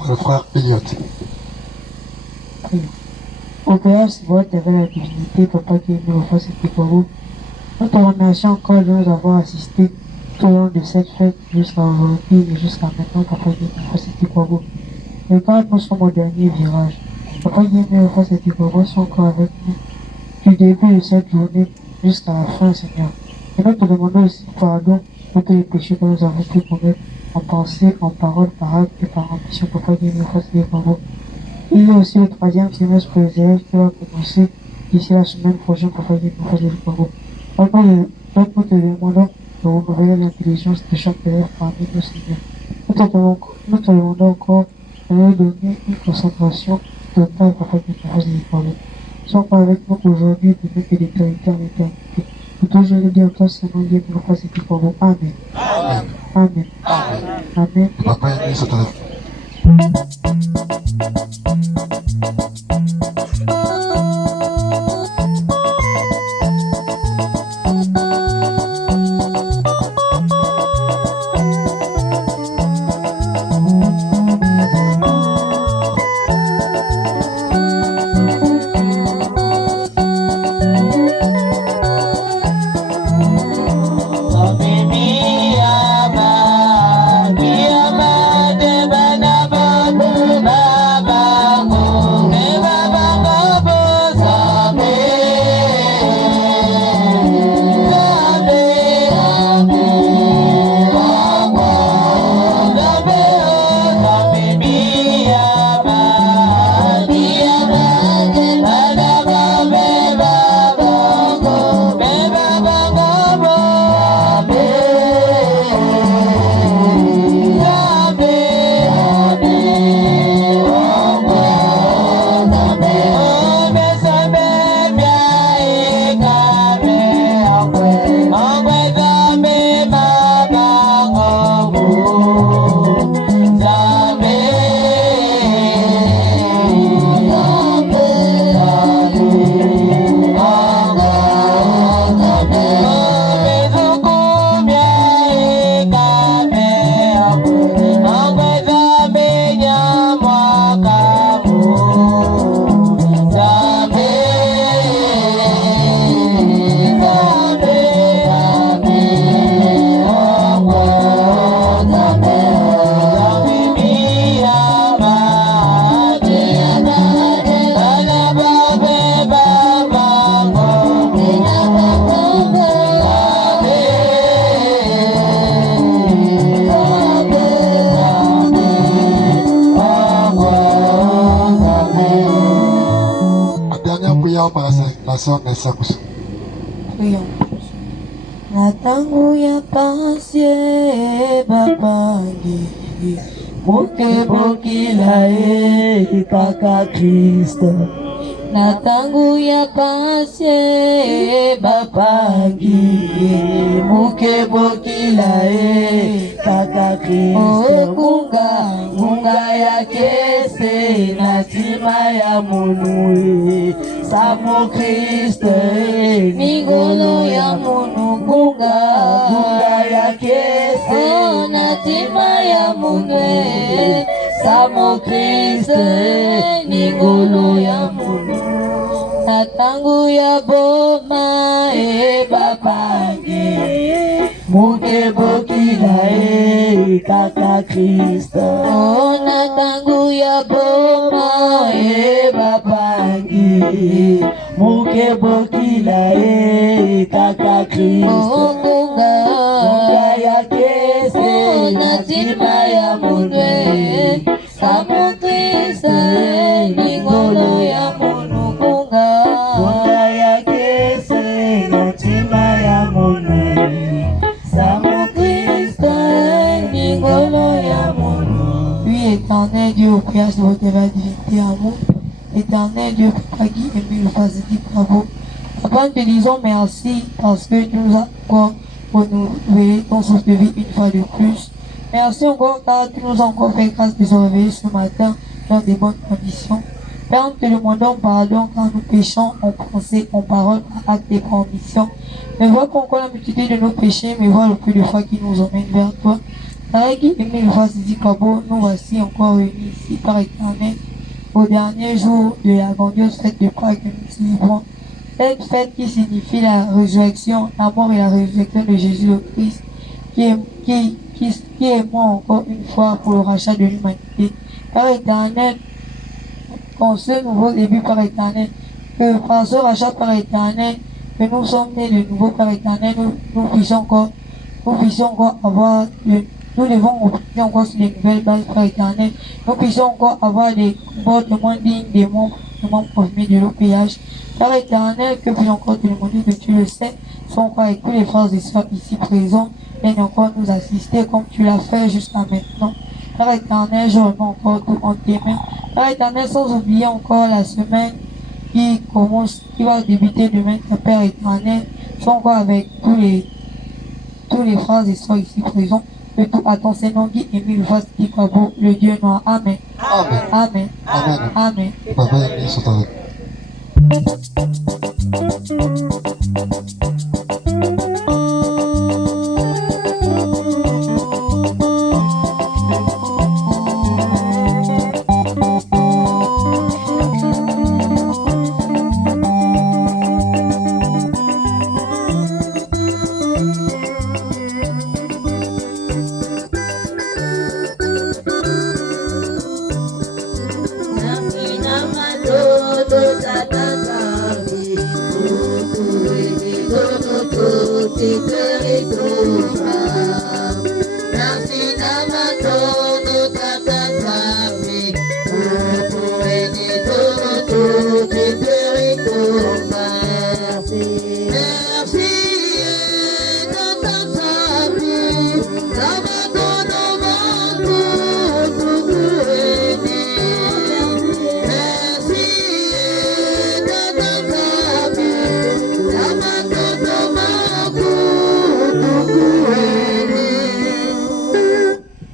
Le frère Elliot. Au Père, c'est moi qui avais la divinité, Papa qui est venu au Faciti Kobo. Nous te remercions encore de nous avoir assistés tout au long de cette fête jusqu'à aujourd'hui et jusqu'à maintenant, Papa qui est venu au Faciti Kobo. Et quand nous sommes au dernier virage, Papa qui est venu au Faciti Kobo sont encore avec nous du début de cette journée jusqu'à la fin, Seigneur. Et nous te demandons aussi pardon pour tous les péchés que nous avons pu commettre en pensée, en parole, par acte et par ambition, Papa qui est venu au Faciti Kobo. Il y a aussi le troisième semestre pour les élèves qui va commencer d'ici la semaine prochaine, Papa qui est venu au Faciti Kobo. Donc nous te demandons de renouveler l'intelligence de chaque élève parmi nous, Seigneur. Nous te demandons encore de nous donner une concentration totale, Papa qui est venu au Faciti Kobo. Sois pas avec nous aujourd'hui, demain et d'éternité en éternité. Pour toujours le dire, toi, Seigneur, qui est venu au Faciti Kobo. Amen. Amen. Amen. Amen. Papa est venu cette année. Biya ma de bana ba prière par la sœur Nelsa Koussou. Prions. Na tangu ya pasie babangi mukebokila kaka Kristo. Na tangu ya pasie babangi mukebokila kaka Kristo. Kunga ya kese na tima ya munui Samo Kristo mingolo ya munu kunga ya kese na tima ya munue Samo Kristo mingolo ya munu na tangu ya boma babangi mukebokila kaka Kristo. Na tangu ya boma babangi mukebokila kaka Kristo. Kunga ya kese na tima ya munwe Samo Kristo mingolo ya munu kunga ya kese na tima ya munwe Samo Kristo mingolo ya munu. Oui, éternel Dieu, au prière de votre divinité amour. Éternel Dieu, Papa Guy, aimé le fasse dit bravo. Papa, nous te disons merci parce que tu nous as encore renouvelé ton souffle de vie une fois de plus. Merci encore car tu nous as encore fait grâce de se réveiller ce matin dans de bonnes conditions. Père, nous te demandons pardon quand nous péchons en pensée, en parole, en acte et en mission. Mais vois qu'encore la multitude de nos péchés, mais vois le plus de foi qui nous emmène vers toi. Car qui aimé le face dit Kabo, nous voici encore réunis ici par éternel au dernier jour de la grandiose fête de Pâques que nous célébrons. Cette fête qui signifie la résurrection, la mort et la résurrection de Jésus le Christ, qui est mort encore une fois pour le rachat de l'humanité. Par éternel, pour ce nouveau début par éternel, que par ce rachat par éternel, que nous sommes nés de nouveau par éternel, nous puissions encore avoir nous devons opter encore sur les nouvelles bases par éternel. Nous puissions encore avoir des comportements dignes des membres premiers de l'OPH. Par éternel, que puis encore te demander que tu le sais, sont encore avec tous les frères et sœurs ici présents, et encore nous assister comme tu l'as fait jusqu'à maintenant. Par éternel, je remets encore tout en tes mains. Par éternel, sans oublier encore la semaine qui va débuter demain, Père éternel, sont encore avec tous les frères et sœurs ici présents. Que tout à ton Seigneur Guy Émile Vasse Kikabo, le Dieu noir. Amen. Amen. Amen. Amen. Amen. Papa et Amélie sont avec.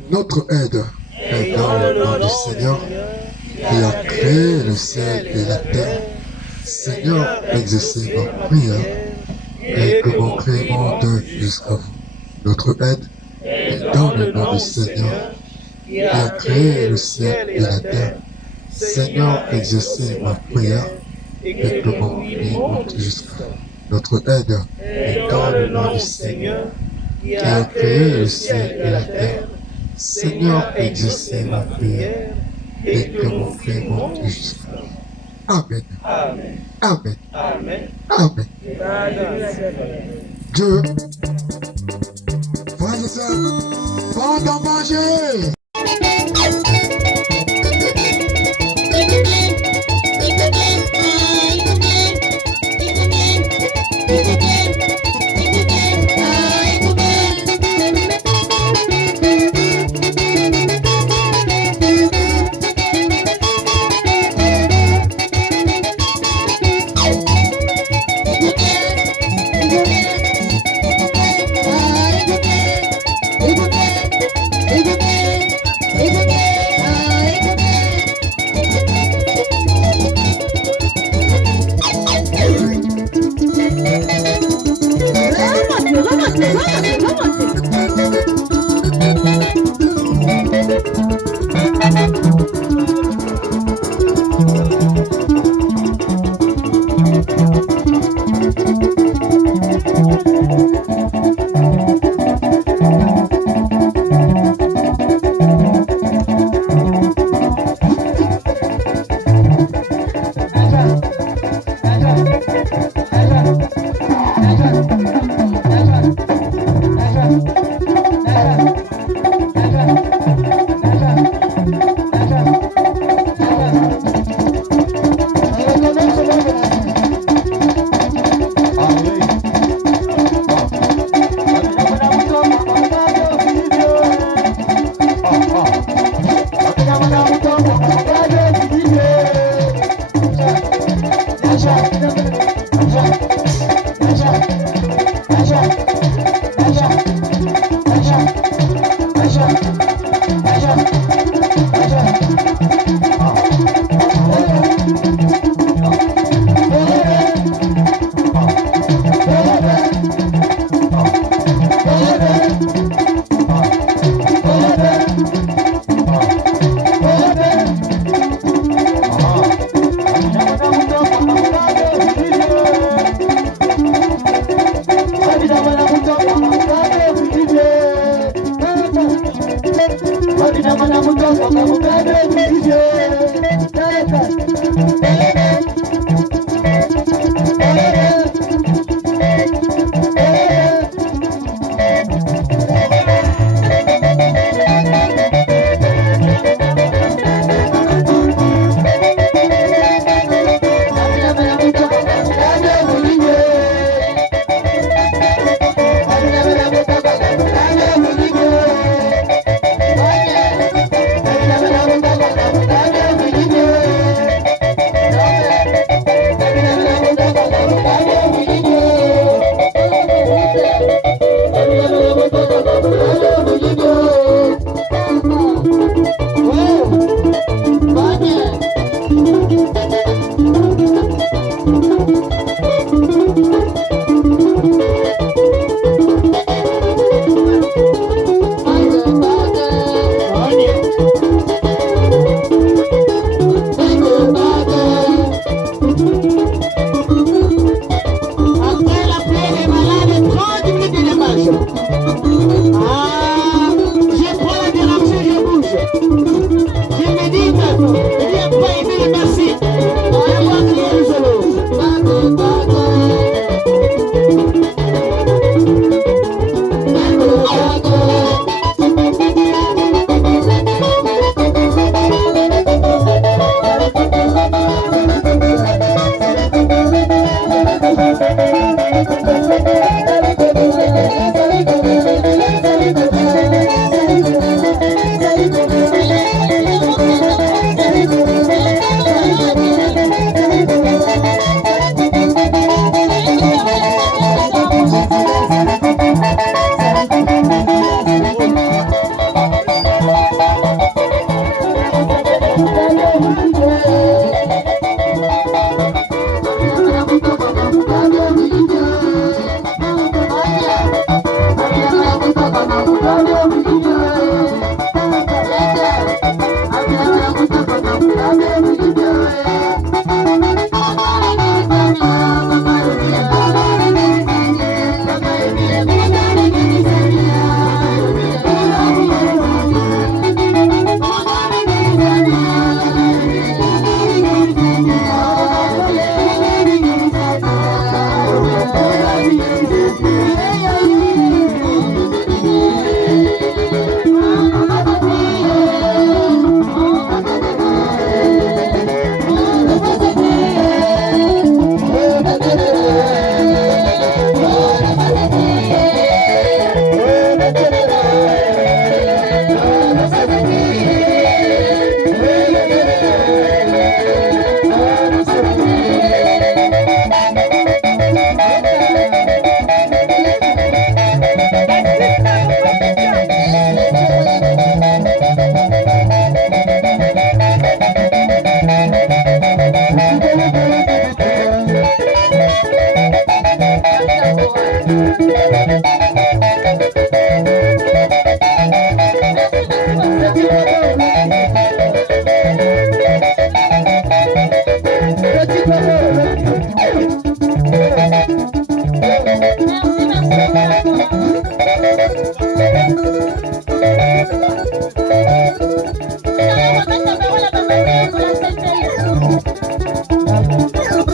Notre aide est dans le nom du Seigneur qui a créé le ciel et la terre. Seigneur, exaucez ma prière et que mon crément de jusqu'à vous. Notre aide est dans le nom du Seigneur qui a créé le ciel et la terre. Seigneur, exaucez ma prière et que mon crément de jusqu'à vous. Notre aide est dans le nom du Seigneur qui a créé le ciel et la terre. Seigneur, exaucez ma prière et que mon cri monte jusqu'à vous. Amen. Amen. Amen. Amen. Amen. Dieu, frères et sœurs, pendant manger.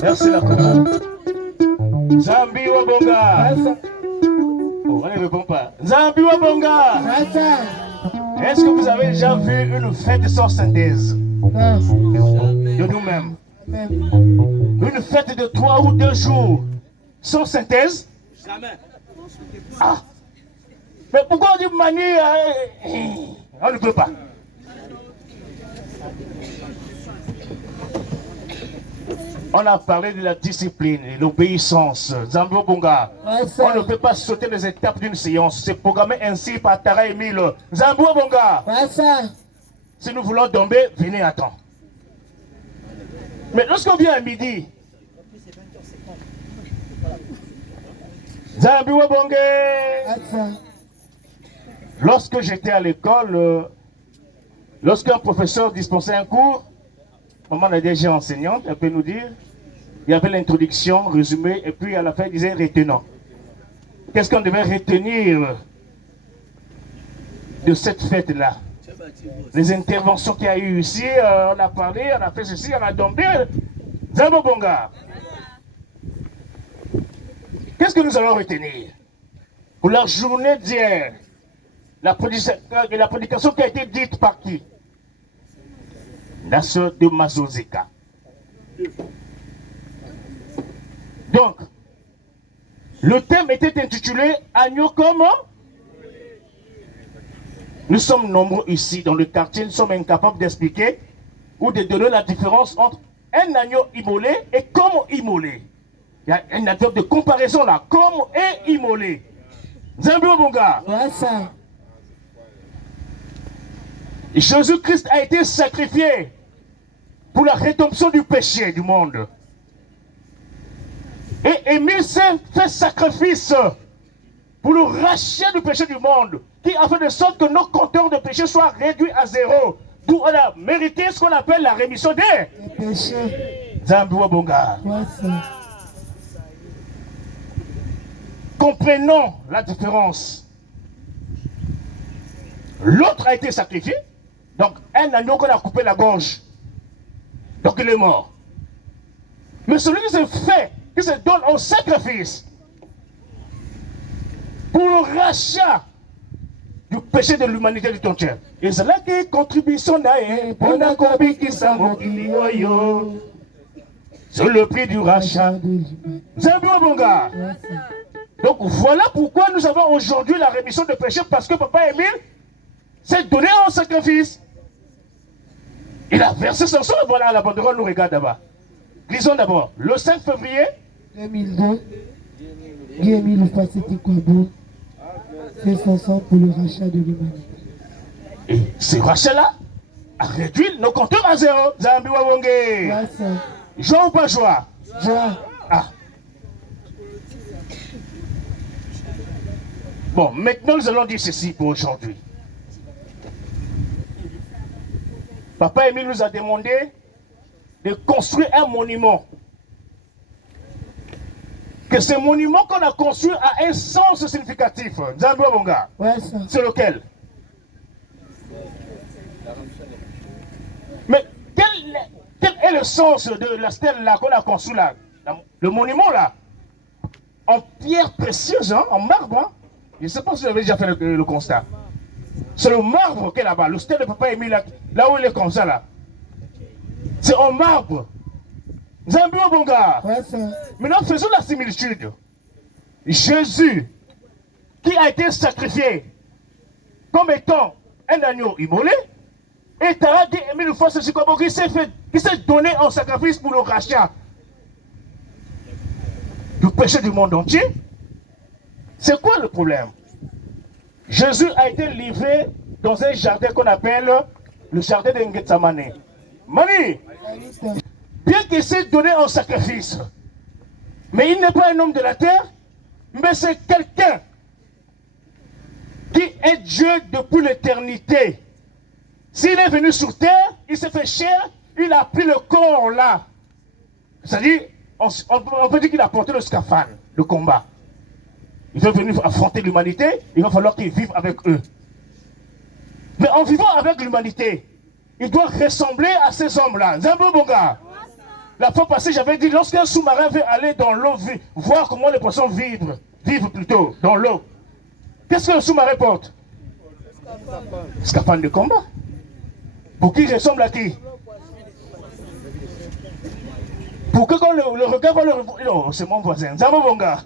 Merci la chorale. Zambi Wabonga. Oh, on ne répond pas. Zambi Wabonga. Est-ce que vous avez déjà vu une fête sans synthèse de nous-mêmes? Une fête de 3 ou 2 jours sans synthèse? Jamais. Ah. Mais pourquoi on dit manie? On ne peut pas. On a parlé de la discipline et l'obéissance. Zambio Bonga. On ne peut pas sauter les étapes d'une séance. C'est programmé ainsi par Tara Emile. Zambio Bonga. Si nous voulons tomber, venez à temps. Mais lorsqu'on vient à midi, Zambio Bonga. Lorsque j'étais à l'école, lorsqu'un professeur dispensait un cours, maman la DG enseignante, elle peut nous dire, il y avait l'introduction, résumé, et puis à la fin, il disait retenant. Qu'est-ce qu'on devait retenir de cette fête-là? Les interventions qu'il y a eu ici, on a parlé, on a fait ceci, on a tombé. Zambo Bonga. Qu'est-ce que nous allons retenir pour la journée d'hier? La prédication qui a été dite par qui? La sœur de Mazozeka. Donc, le thème était intitulé Agneau comment? Nous sommes nombreux ici dans le quartier, nous sommes incapables d'expliquer ou de donner la différence entre un agneau immolé et comme immolé. Il y a une affaire de comparaison là, comme et immolé. Zambio Bonga. Jésus-Christ a été sacrifié pour la rédemption du péché du monde. Et Émile s'est fait sacrifice pour le rachat du péché du monde, qui a fait de sorte que nos compteurs de péché soient réduits à 0. D'où on a mérité ce qu'on appelle la rémission des péchés. Zambio Bonga. Comprenons la différence. L'autre a été sacrifié. Donc, un agneau qu'on a coupé la gorge. Donc, il est mort. Mais celui qui se fait, qui se donne en sacrifice pour le rachat du péché de l'humanité du ton tiers. Et c'est là que contribution n'a on a compris qui s'en c'est le prix du rachat. Zambio Bonga. Donc, voilà pourquoi nous avons aujourd'hui la rémission de péché, parce que Papa Émile s'est donné en sacrifice. Il a versé son sang. Voilà, la banderole nous regarde là-bas. Lisons d'abord. Le 5 février 2002, Guy Émile Fasiti Kwabo fait son sang pour le rachat de l'humanité. Et ce rachat-là a réduit nos compteurs à 0. Zambi Wawonge. Joie ou pas joie? Joie. Ah. Bon, maintenant nous allons dire ceci pour aujourd'hui. Papa Émile nous a demandé de construire un monument. Que ce monument qu'on a construit a un sens significatif. Zambio Bonga. C'est lequel? Mais quel est le sens de la stèle là qu'on a construit là? Le monument là? En pierre précieuse, hein, en marbre. Hein? Je ne sais pas si vous avez déjà fait le constat. C'est le marbre qui est là-bas. Le stèle de Papa Émile, là où il est comme ça, là. C'est en marbre. Zambio Bonga. Maintenant, faisons la similitude. Jésus, qui a été sacrifié comme étant un agneau immolé, et Tara dit Émile Fasiti Kwabo qui s'est donné en sacrifice pour le rachat du péché du monde entier. C'est quoi le problème? Jésus a été livré dans un jardin qu'on appelle le jardin de Getsamane. Mani, bien qu'il s'est donné en sacrifice, mais il n'est pas un homme de la terre, mais c'est quelqu'un qui est Dieu depuis l'éternité. S'il est venu sur terre, il s'est fait chair, il a pris le corps là. C'est-à-dire, on peut dire qu'il a porté le scaphandre, le combat. Il veut venir affronter l'humanité, il va falloir qu'il vive avec eux. Mais en vivant avec l'humanité, il doit ressembler à ces hommes-là. Zambio Bonga. La fois passée, j'avais dit, lorsqu'un sous-marin veut aller dans l'eau, voir comment les poissons vivent plutôt dans l'eau, qu'est-ce que le sous-marin porte? Scaphandre de combat. Pour qui ressemble à qui? Pour que quand le regard va le... Oh, c'est mon voisin. Zabo Bonga.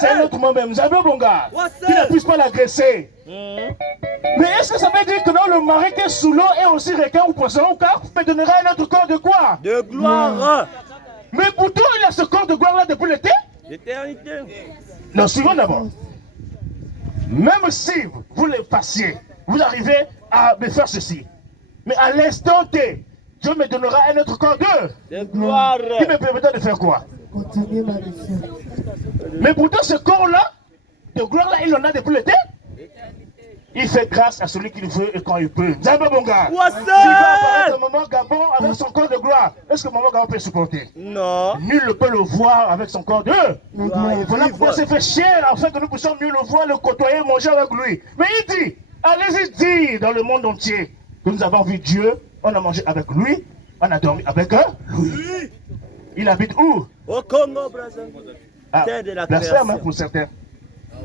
C'est un autre moi-même. Zabo Bonga. Qui ne puisse pas l'agresser. Mais est-ce que ça veut dire que dans le marin qui est sous l'eau est aussi requin ou poisson ou carpe me donnera un autre corps de quoi? De gloire. Mais pourtant il a ce corps de gloire là depuis l'été? L'éternité. Non, suivons d'abord. Même si vous le fassiez, vous arrivez à me faire ceci. Mais à l'instant T, Dieu me donnera un autre corps de gloire. Qui me permettra de faire quoi? Continuez ma mission. Mais pourtant ce corps-là, de gloire-là, il en a depuis l'été. Il fait grâce à celui qu'il veut et quand il peut. Zamba Bonga. Il va apparaître Maman Gabon avec son corps de gloire. Est-ce que Maman Gabon peut supporter? Non. Nul ne peut le voir avec son corps de gloire. Voilà pourquoi c'est fait cher afin que nous puissions mieux le voir, le côtoyer, manger avec lui. Mais il dit, allez-y dire dans le monde entier que nous avons vu Dieu, on a mangé avec lui, on a dormi avec lui. Il habite où? Au Congo, Brazzaville. Terre de la création. Pour certains.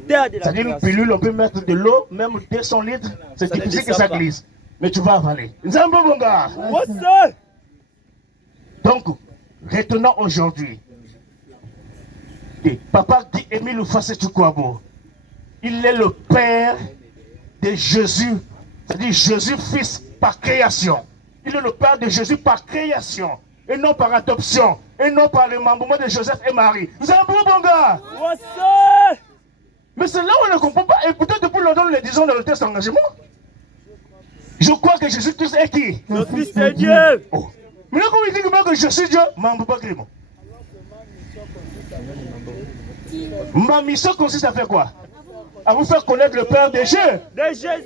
C'est-à-dire une pilule, on peut mettre de l'eau, même 200 litres, c'est difficile que ça glisse. Mais tu vas avaler. Nzambo Bonga. Donc, retenons aujourd'hui. Papa dit Émile Fassé Tukwabo. Il est le père de Jésus. C'est-à-dire Jésus fils par création. Il est le père de Jésus par création. Et non par adoption. Et non par le membres de Joseph et Marie. Nzambo Bonga. Mais c'est là où on ne comprend pas. Et pourtant, depuis longtemps, nous le disons dans le texte d'engagement. Je crois que Jésus-Christ est qui? Le Fils de Dieu. Oh. Mais là, quand il dit que je suis Dieu, ma mission consiste à faire quoi? À vous faire connaître le Père des Dieu.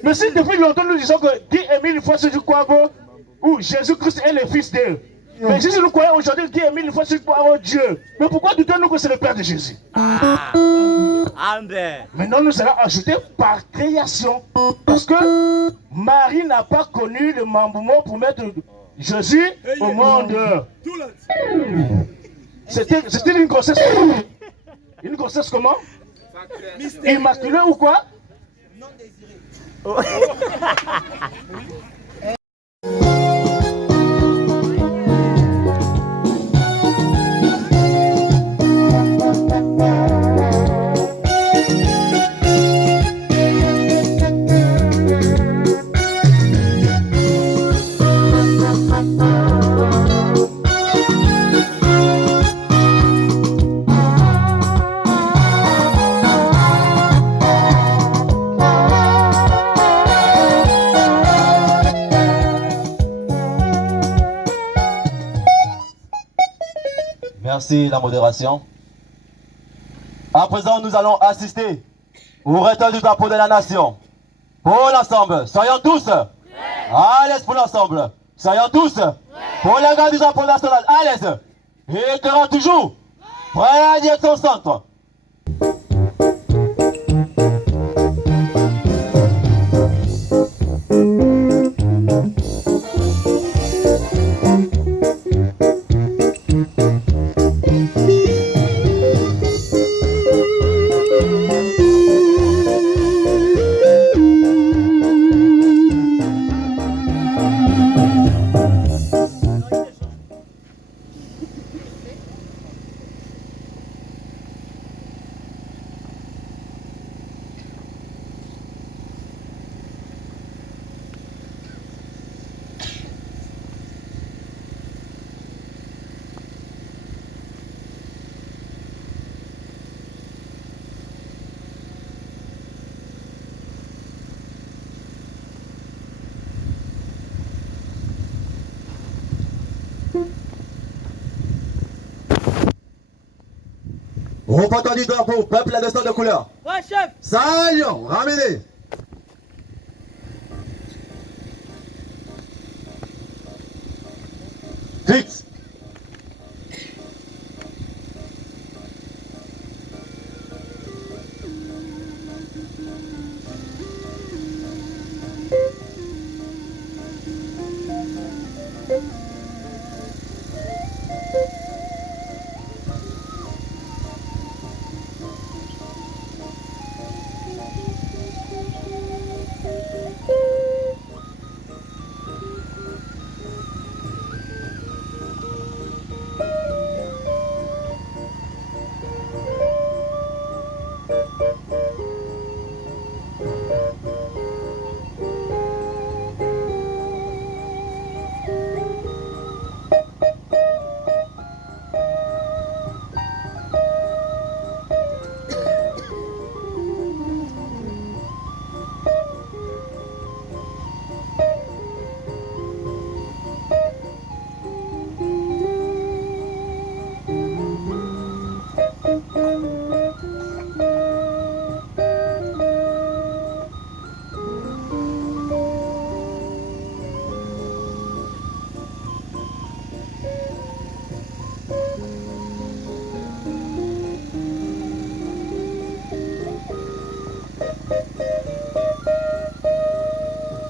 Mais si depuis longtemps, nous disons que Guy Émile Fosse du Kwabo, ou Jésus-Christ est le Fils de Dieu. Mais si nous croyons aujourd'hui Guy Émile Fosse du Kwabo, Dieu. Mais pourquoi doutons-nous que c'est le Père de Jésus? Amen. Maintenant, nous allons ajouter par création. Parce que Marie n'a pas connu le membrement pour mettre Jésus au monde. C'était une grossesse comment? Une grossesse comment? Immaculée ou quoi? Non désirée. Merci la modération. À présent, nous allons assister au retard du drapeau de la nation. Pour l'ensemble, soyons tous. À l'aise pour l'ensemble. Soyons tous. Pour la garde du drapeau national, à l'aise. Et éclairant toujours. Prêt à dire son centre. Au portant du drapeau, peuple à descente de couleur. Ouais, chef. Salut, ramenez. Fixe.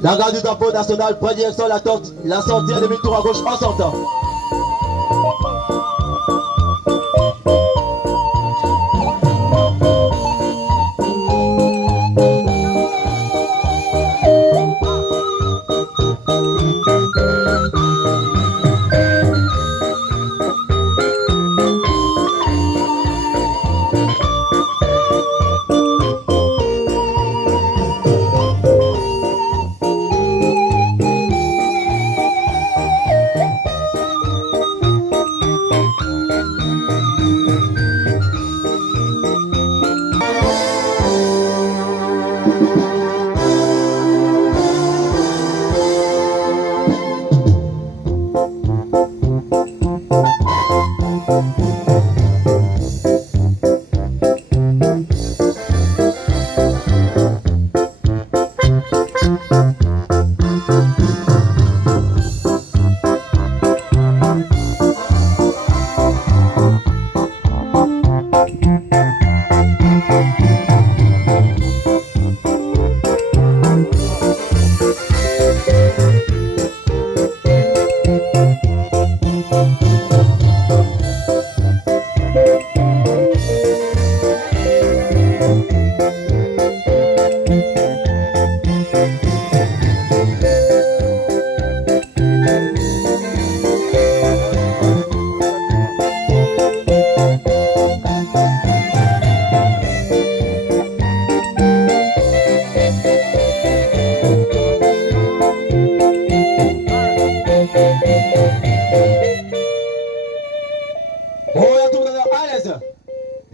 La garde du drapeau national prend direction la sortie à demi-tour à gauche en sortant.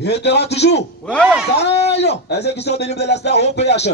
Il te rend toujours. Ouais. Salut. Exécution des livres de la star au PH.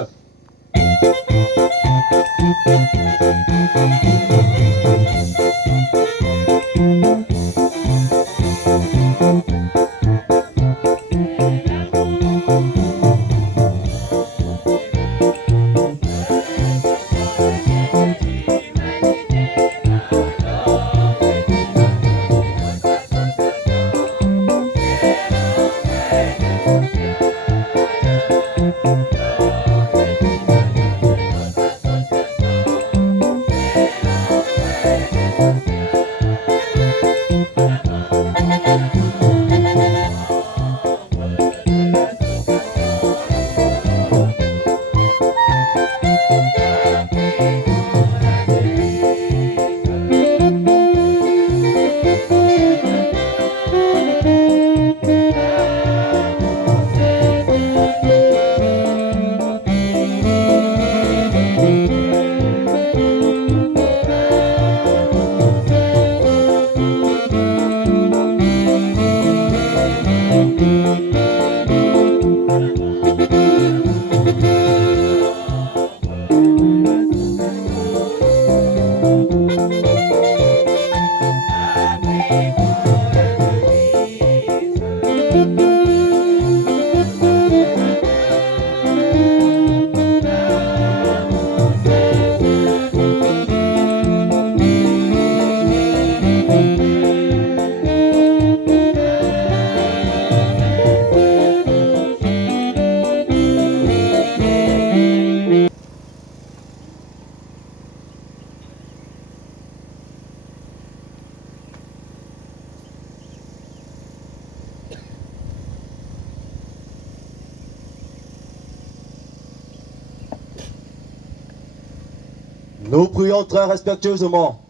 Nous prions très respectueusement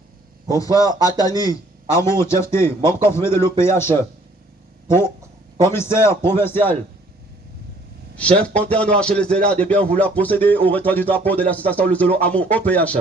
mon frère Atani, Amour Jefté, membre confirmé de l'OPH, commissaire provincial, chef pontaire noir chez les élèves, de bien vouloir procéder au retrait du drapeau de l'association Le Zolo Amour OPH.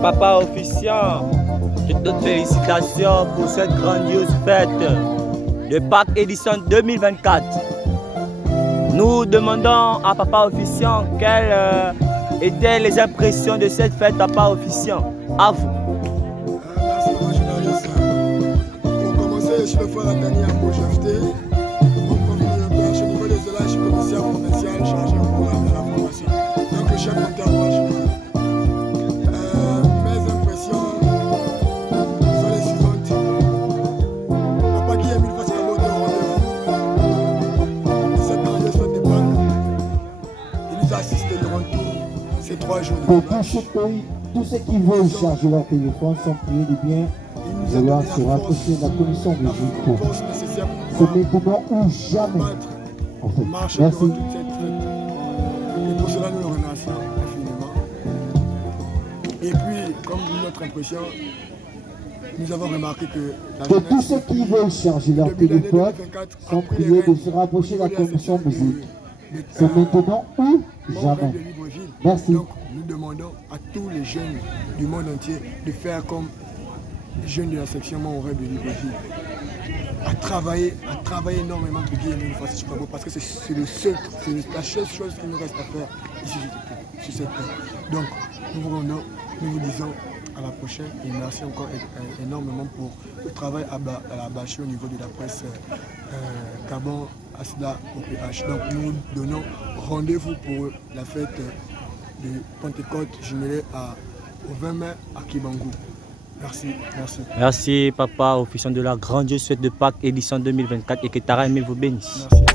papa officiant, toutes nos félicitations pour cette grandiose fête de Pâques édition 2024. Nous demandons à papa officiant quelles étaient les impressions de cette fête, papa officiant. À vous. Merci, mon journaliste. Pour commencer, je vais faire la dernière mot jeté. Mon prof au niveau des élèves, je suis commissaire provincial chargé au programme de la formation. Donc, le chef interroge. Mes impressions sont les suivantes. Papa Guy Emile Fassikabo de rendez-vous. Et cette grandieuse fête de Pâques, il nous a assisté durant tous ces 3 jours de village. Tous ceux qui veulent charger leur téléphone sont priés de bien vouloir se rapprocher de la commission de justice. C'est maintenant ou jamais. En fait, merci. Et pour cela, nous le remercions infiniment. Et puis, comme notre impression, nous avons remarqué que tous ceux qui veulent charger leur téléphone sont priés de se rapprocher de la commission de justice. C'est maintenant ou jamais. Merci. Donc, nous demandons à tous les jeunes du monde entier de faire comme les jeunes de la section Mahorais de Libreville. À travailler énormément pour Guy Emile Fassikabo parce que c'est la seule chose qui nous reste à faire ici sur cette terre. Donc, nous vous disons à la prochaine et merci encore énormément pour le travail à la bâche au niveau de la presse Gabon, Asda, OPH. Donc, nous donnons rendez-vous pour la fête de Pentecôte jumelée au 20 mai à Kibangou. Merci, merci. Merci papa, officiant de la grandiose fête de Pâques édition 2024 et que Tara Emile vous bénisse. Merci.